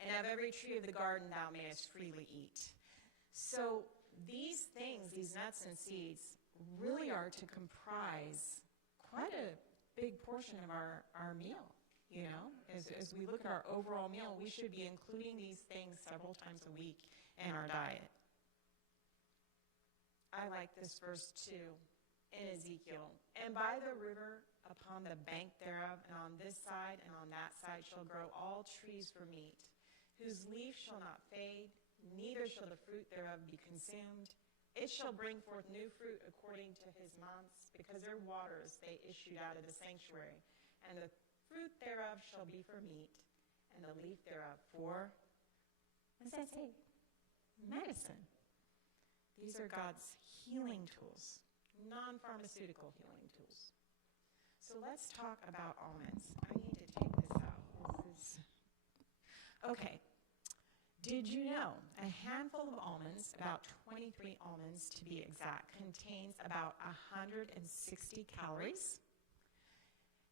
And of every tree of the garden thou mayest freely eat. So these things, these nuts and seeds, really are to comprise quite a big portion of our meal. You know, as we look at our overall meal, we should be including these things several times a week in our diet. I like this verse too in Ezekiel. And by the river upon the bank thereof, and on this side and on that side shall grow all trees for meat, whose leaf shall not fade, neither shall the fruit thereof be consumed. It shall bring forth new fruit according to his months, because their waters they issued out of the sanctuary. And the fruit thereof shall be for meat, and the leaf thereof for, what does that say? Medicine. These are God's healing tools, non-pharmaceutical healing tools. So let's talk about almonds. I need to take this out. Okay. Did you know a handful of almonds, about 23 almonds to be exact, contains about 160 calories?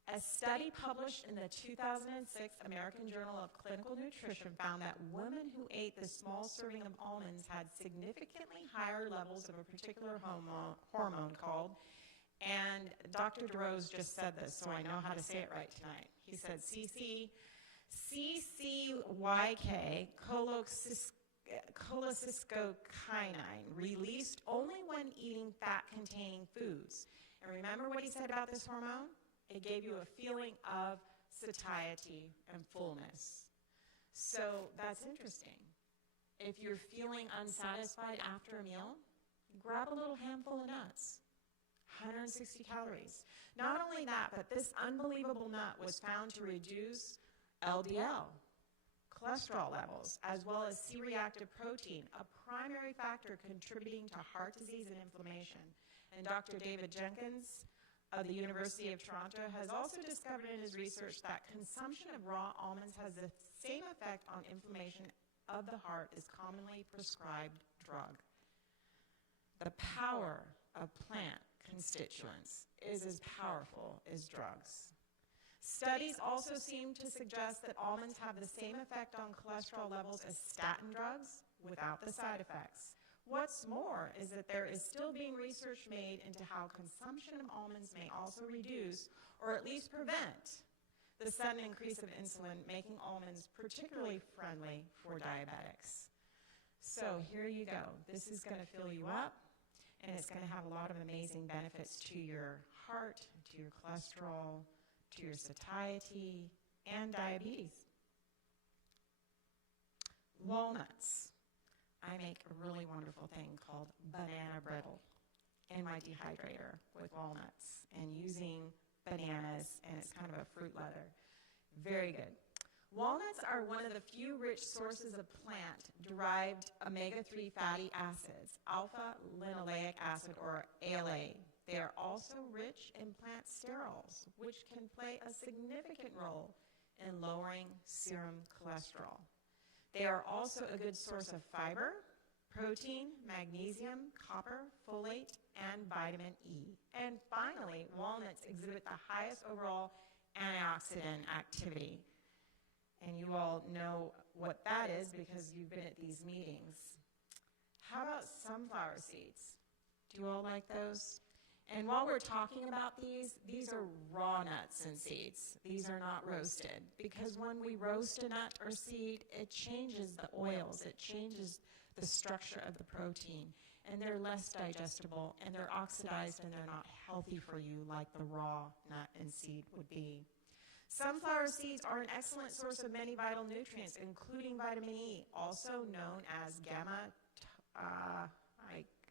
A study published in the 2006 American Journal of Clinical Nutrition found that women who ate the small serving of almonds had significantly higher levels of a particular hormone called, and Dr. Derose just said this, so I know how to say it right tonight. He said CCYK, cholecystokinin, released only when eating fat-containing foods. And remember what he said about this hormone? It gave you a feeling of satiety and fullness. So that's interesting. If you're feeling unsatisfied after a meal, grab a little handful of nuts. 160 calories. Not only that, but this unbelievable nut was found to reduce LDL, cholesterol levels, as well as C-reactive protein, a primary factor contributing to heart disease and inflammation. And Dr. David Jenkins of the University of Toronto has also discovered in his research that consumption of raw almonds has the same effect on inflammation of the heart as commonly prescribed drug. The power of plant constituents is as powerful as drugs. Studies also seem to suggest that almonds have the same effect on cholesterol levels as statin drugs without the side effects. What's more is that there is still being research made into how consumption of almonds may also reduce, or at least prevent, the sudden increase of insulin, making almonds particularly friendly for diabetics. So here you go. This is going to fill you up, and it's going to have a lot of amazing benefits to your heart, to your cholesterol, to your satiety, and diabetes. Walnuts. I make a really wonderful thing called banana brittle in my dehydrator with walnuts and using bananas, and it's kind of a fruit leather. Very good. Walnuts are one of the few rich sources of plant-derived omega-3 fatty acids, alpha-linoleic acid, or ALA. They are also rich in plant sterols, which can play a significant role in lowering serum cholesterol. They are also a good source of fiber, protein, magnesium, copper, folate, and vitamin E. And finally, walnuts exhibit the highest overall antioxidant activity. And you all know what that is because you've been at these meetings. How about sunflower seeds? Do you all like those? And while we're talking about these are raw nuts and seeds. These are not roasted, because when we roast a nut or seed, it changes the oils, it changes the structure of the protein, and they're less digestible, and they're oxidized, and they're not healthy for you like the raw nut and seed would be. Sunflower seeds are an excellent source of many vital nutrients, including vitamin E, also known as gamma.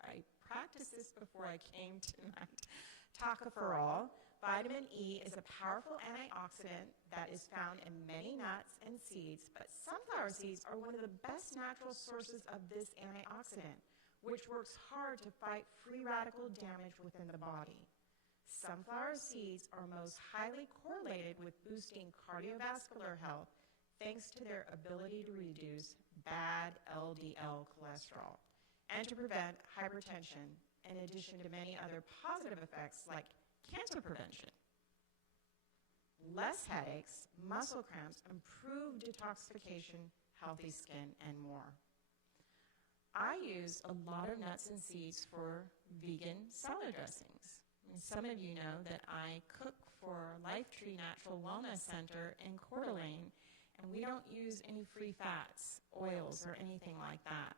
I practiced this before I came tonight. Tocopherol. Vitamin E is a powerful antioxidant that is found in many nuts and seeds, but sunflower seeds are one of the best natural sources of this antioxidant, which works hard to fight free radical damage within the body. Sunflower seeds are most highly correlated with boosting cardiovascular health, thanks to their ability to reduce bad LDL cholesterol and to prevent hypertension, in addition to many other positive effects like cancer prevention. Less headaches, muscle cramps, improved detoxification, healthy skin, and more. I use a lot of nuts and seeds for vegan salad dressings. And some of you know that I cook for Lifetree Natural Wellness Center in Coeur d'Alene, and we don't use any free fats, oils, or anything like that.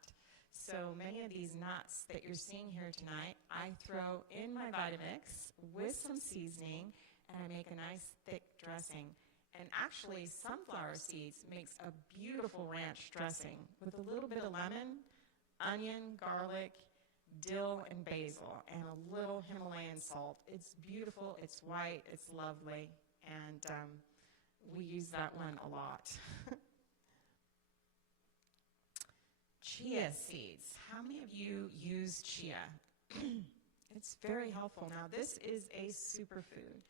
So many of these nuts that you're seeing here tonight, I throw in my Vitamix with some seasoning, and I make a nice thick dressing. And actually, sunflower seeds makes a beautiful ranch dressing with a little bit of lemon, onion, garlic, dill, and basil, and a little Himalayan salt. It's beautiful, it's white, it's lovely, and we use that one a lot. Chia seeds. How many of you use chia? It's very helpful. Now, this is a superfood.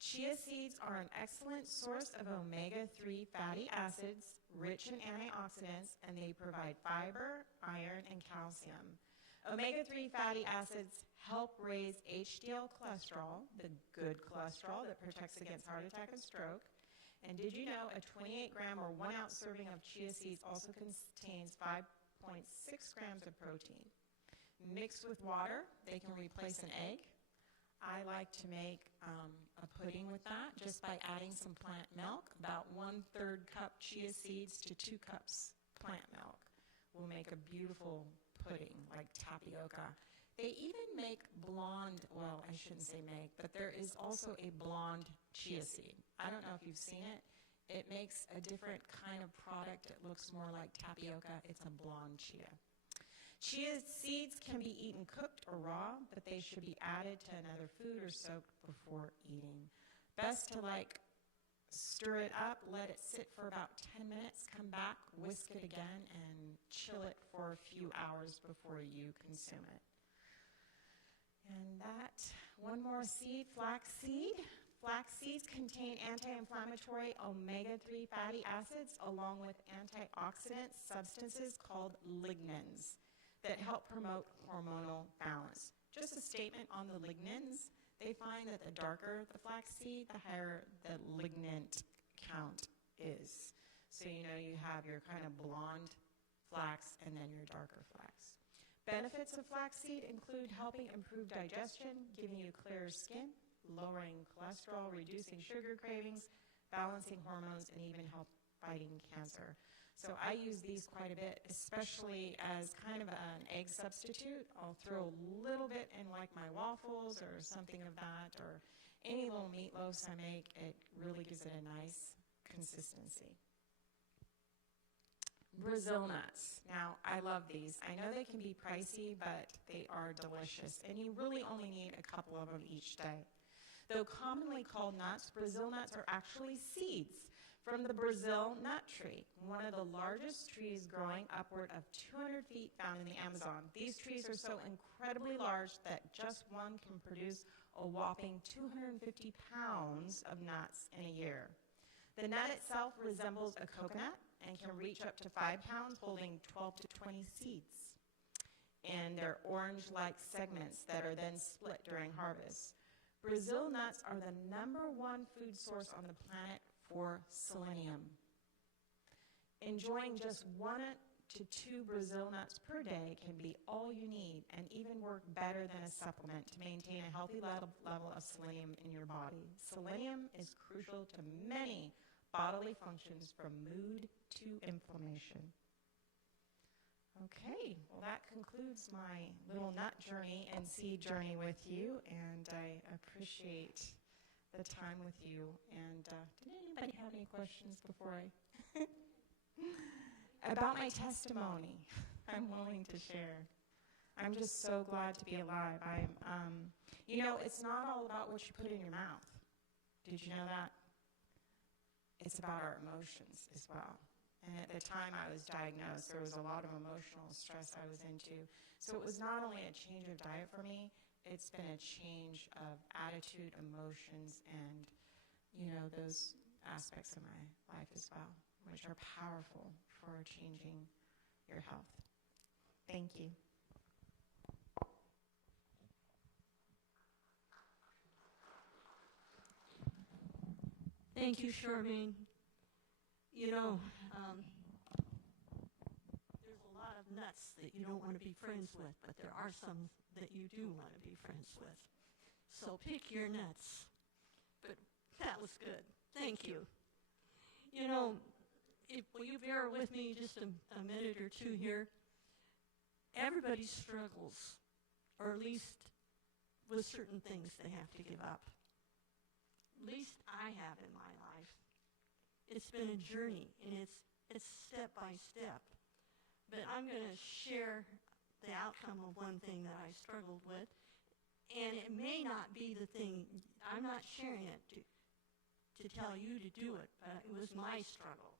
Chia seeds are an excellent source of omega-3 fatty acids, rich in antioxidants, and they provide fiber, iron, and calcium. Omega-3 fatty acids help raise HDL cholesterol, the good cholesterol that protects against heart attack and stroke. And did you know a 28-gram or 1-ounce serving of chia seeds also contains 5.6 grams of protein? Mixed with water, they can replace an egg. I like to make a pudding with that just by adding some plant milk, about 1/3 cup chia seeds to 2 cups plant milk. Will make a beautiful pudding, like tapioca. They even make blonde, well, I shouldn't say make, but there is also a blonde chia seed. I don't know if you've seen it. It makes a different kind of product. It looks more like tapioca. It's a blonde chia. Chia seeds can be eaten cooked or raw, but they should be added to another food or soaked before eating. Best to stir it up, let it sit for about 10 minutes, come back, whisk it again, and chill it for a few hours before you consume it. And that, one more seed, flax seed. Flax seeds contain anti-inflammatory omega-3 fatty acids along with antioxidant substances called lignans that help promote hormonal balance. Just a statement on the lignans. They find that the darker the flax seed, the higher the lignant count is. So you know you have your kind of blonde flax and then your darker flax. Benefits of flaxseed include helping improve digestion, giving you clearer skin, lowering cholesterol, reducing sugar cravings, balancing hormones, and even help fighting cancer. So I use these quite a bit, especially as kind of an egg substitute. I'll throw a little bit in like my waffles or something of that, or any little meatloaves I make. It really gives it a nice consistency. Brazil nuts. Now, I love these. I know they can be pricey, but they are delicious, and you really only need a couple of them each day. Though commonly called nuts, Brazil nuts are actually seeds from the Brazil nut tree, one of the largest trees growing upward of 200 feet found in the Amazon. These trees are so incredibly large that just one can produce a whopping 250 pounds of nuts in a year. The nut itself resembles a coconut and can reach up to 5 pounds, holding 12 to 20 seeds. And they're orange-like segments that are then split during harvest. Brazil nuts are the #1 food source on the planet for selenium. Enjoying just 1 to 2 Brazil nuts per day can be all you need and even work better than a supplement to maintain a healthy level of selenium in your body. Selenium is crucial to many bodily functions from mood to inflammation. Okay, well that concludes my little nut journey and seed journey with you, and I appreciate the time with you. And did anybody have any questions before I? About my testimony, I'm willing to share. I'm just so glad to be alive. You know, it's not all about what you put in your mouth. Did you know that? It's about our emotions as well. And at the time I was diagnosed, there was a lot of emotional stress I was into. So it was not only a change of diet for me, it's been a change of attitude, emotions, and, you know, those aspects of my life as well. which are powerful for changing your health. Thank you. Thank you, Charmaine. You know, there's a lot of nuts that you don't want to be friends with, but there are some that you do want to be friends with. So pick your nuts. But that was good. Thank you. You know, will you bear with me just a minute or two here? Everybody struggles, or at least with certain things they have to give up. At least I have in my life. It's been a journey, and it's step by step. But I'm going to share the outcome of one thing that I struggled with, and it may not be the thing. I'm not sharing it to tell you to do it, but it was my struggle.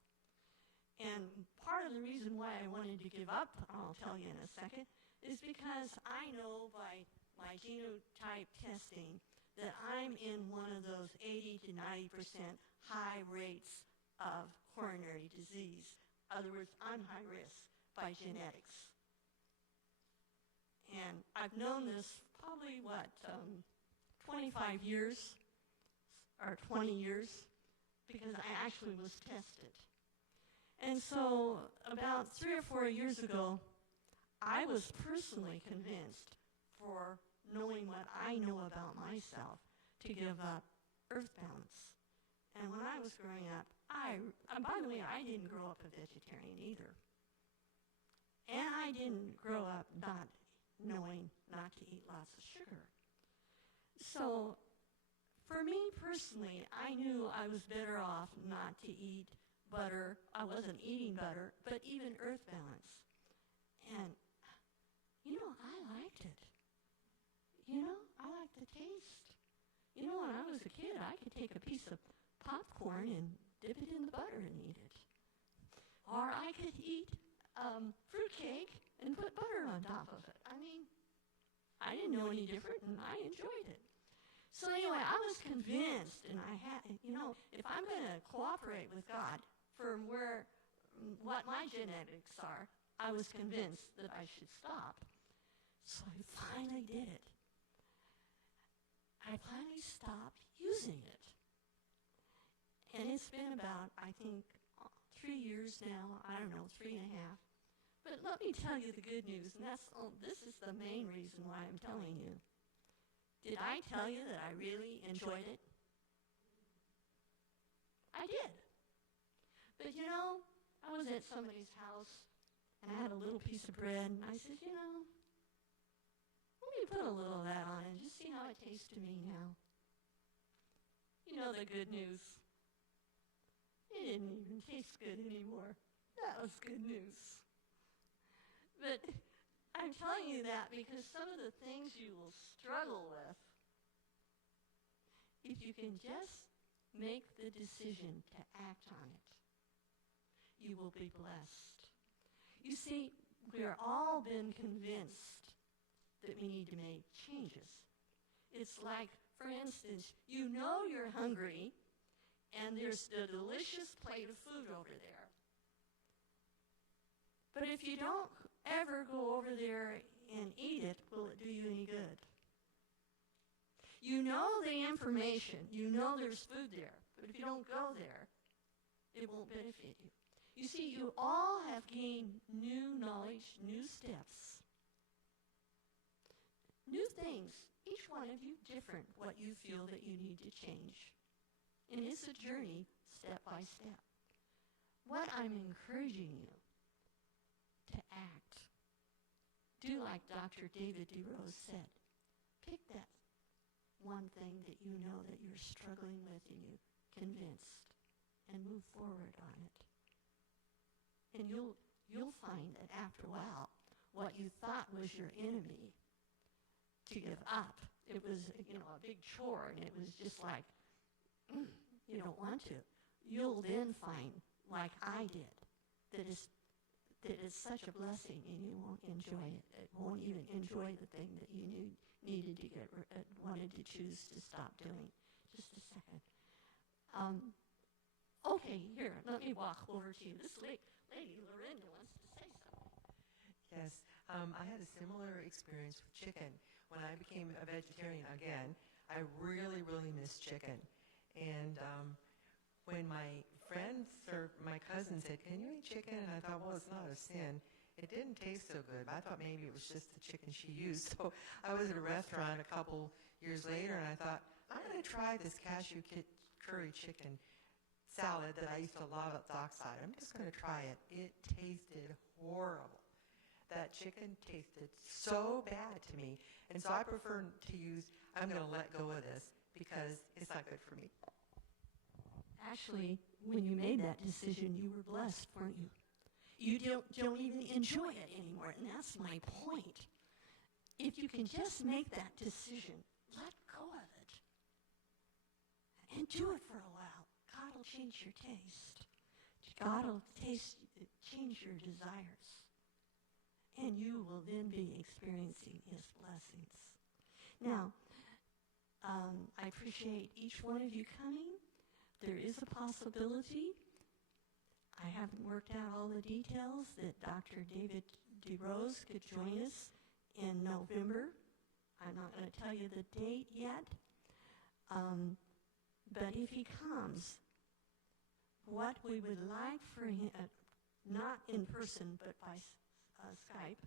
And part of the reason why I wanted to give up, I'll tell you in a second, is because I know by my genotype testing that I'm in one of those 80 to 90% high rates of coronary disease. In other words, I'm high risk by genetics. And I've known this probably, 25 years or 20 years, because I actually was tested. And so about 3 or 4 years ago, I was personally convinced, for knowing what I know about myself, to give up earth balance. And when I was growing up, by the way, I didn't grow up a vegetarian either. And I didn't grow up not knowing not to eat lots of sugar. So for me personally, I knew I was better off not to eat butter. I wasn't eating butter, but even earth balance. And, you know, I liked it. You know, I liked the taste. You know, when I was a kid, I could take a piece of popcorn and dip it in the butter and eat it. Or I could eat fruitcake and put butter on top of it. I mean, I didn't know any different, and I enjoyed it. So anyway, I was convinced, and I had, you know, if I'm going to cooperate with God for what my genetics are, I was convinced that I should stop. So I finally did it. I finally stopped using it. And it's been about, I think, 3 years now. I don't know, 3.5. But let me tell you the good news, and this is the main reason why I'm telling you. Did I tell you that I really enjoyed it? I did. But you know, I was at somebody's house, and I had a little piece of bread, and I said, you know, let me put a little of that on and just see how it tastes to me now. You know the good news. It didn't even taste good anymore. That was good news. But I'm telling you that because some of the things you will struggle with, if you can just make the decision to act on it, you will be blessed. You see, we're all been convinced that we need to make changes. It's like, for instance, you know you're hungry, and there's a delicious plate of food over there. But if you don't ever go over there and eat it, will it do you any good? You know the information. You know there's food there. But if you don't go there, it won't benefit you. You see, you all have gained new knowledge, new steps, new things. Each one of you different, what you feel that you need to change. And it's a journey, step by step. What I'm encouraging you to act. Do like Dr. David Derose said. Pick that one thing that you know that you're struggling with and you're convinced, and move forward on it. And you'll find that after a while, what you thought was your enemy to give up, it was, you know, a big chore, and it was just like, you don't want to. You'll then find, like I did, that it's such a blessing, and you won't enjoy it. It won't even enjoy the thing that you needed to wanted to choose to stop doing. Just a second. Okay, here, let me walk over to you. This lady Lorinda wants to say something. Yes, I had a similar experience with chicken. When I became a vegetarian again, I really, really missed chicken. And when my friends or my cousin said, "Can you eat chicken?" and I thought, well, it's not a sin. It didn't taste so good. I thought maybe it was just the chicken she used. So I was at a restaurant a couple years later, and I thought, I'm going to try this cashew curry chicken salad that I used to love at Dockside. I'm just going to try it. It tasted horrible. That chicken tasted so bad to me. And so I prefer to use, I'm going to let go of this because it's not good for me. Actually, when you made that decision, you were blessed, weren't you? You don't even enjoy it anymore, and that's my point. If you can just make that decision, let go of it, and do it for a while. God will change your taste. God will change your desires, and you will then be experiencing his blessings. Now, I appreciate each one of you coming. There is a possibility, I haven't worked out all the details, that Dr. David Derose could join us in November. I'm not going to tell you the date yet. But if he comes, what we would like for him, not in person but by Skype,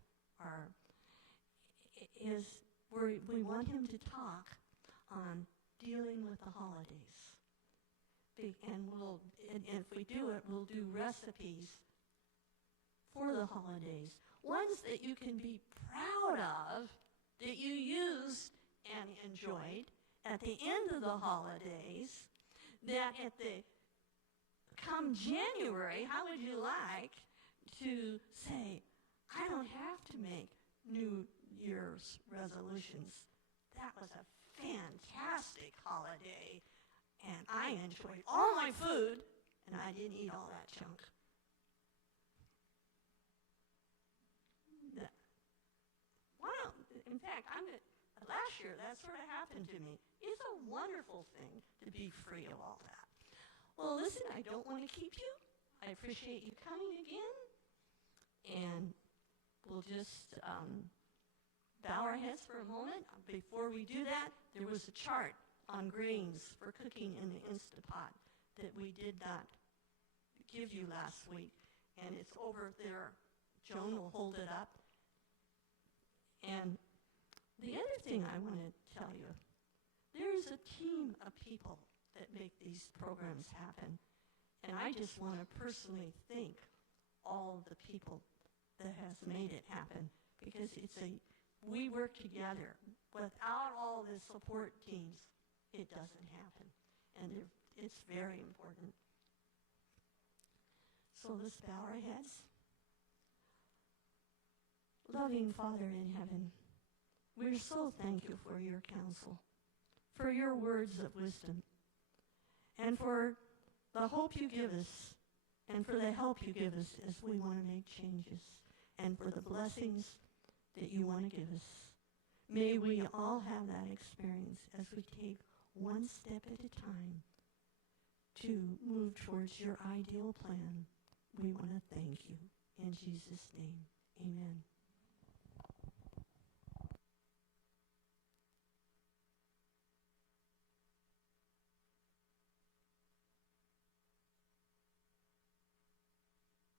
is we want him to talk on dealing with the holidays. And if we do it, we'll do recipes for the holidays. Ones that you can be proud of, that you used and enjoyed at the end of the holidays, that come January, how would you like to say, I don't have to make New Year's resolutions. That was a fantastic holiday. And I enjoyed all my food, and I didn't eat all that junk. In fact, last year that sort of happened to me. It's a wonderful thing to be free of all that. Well, listen, I don't want to keep you. I appreciate you coming again. And we'll just bow our heads for a moment. Before we do that, there was a chart on grains for cooking in the Instapot that we did not give you last week. And it's over there. Joan will hold it up. And the other thing I want to tell you, there's a team of people that make these programs happen. And I just want to personally thank all of the people that has made it happen, because we work together. Without all the support teams, it doesn't happen. And it's very important. So let's bow our heads. Loving Father in heaven, we're so thankful for your counsel, for your words of wisdom, and for the hope you give us, and for the help you give us as we want to make changes, and for the blessings that you want to give us. May we all have that experience as we take one step at a time to move towards your ideal plan. We want to thank you. In Jesus' name.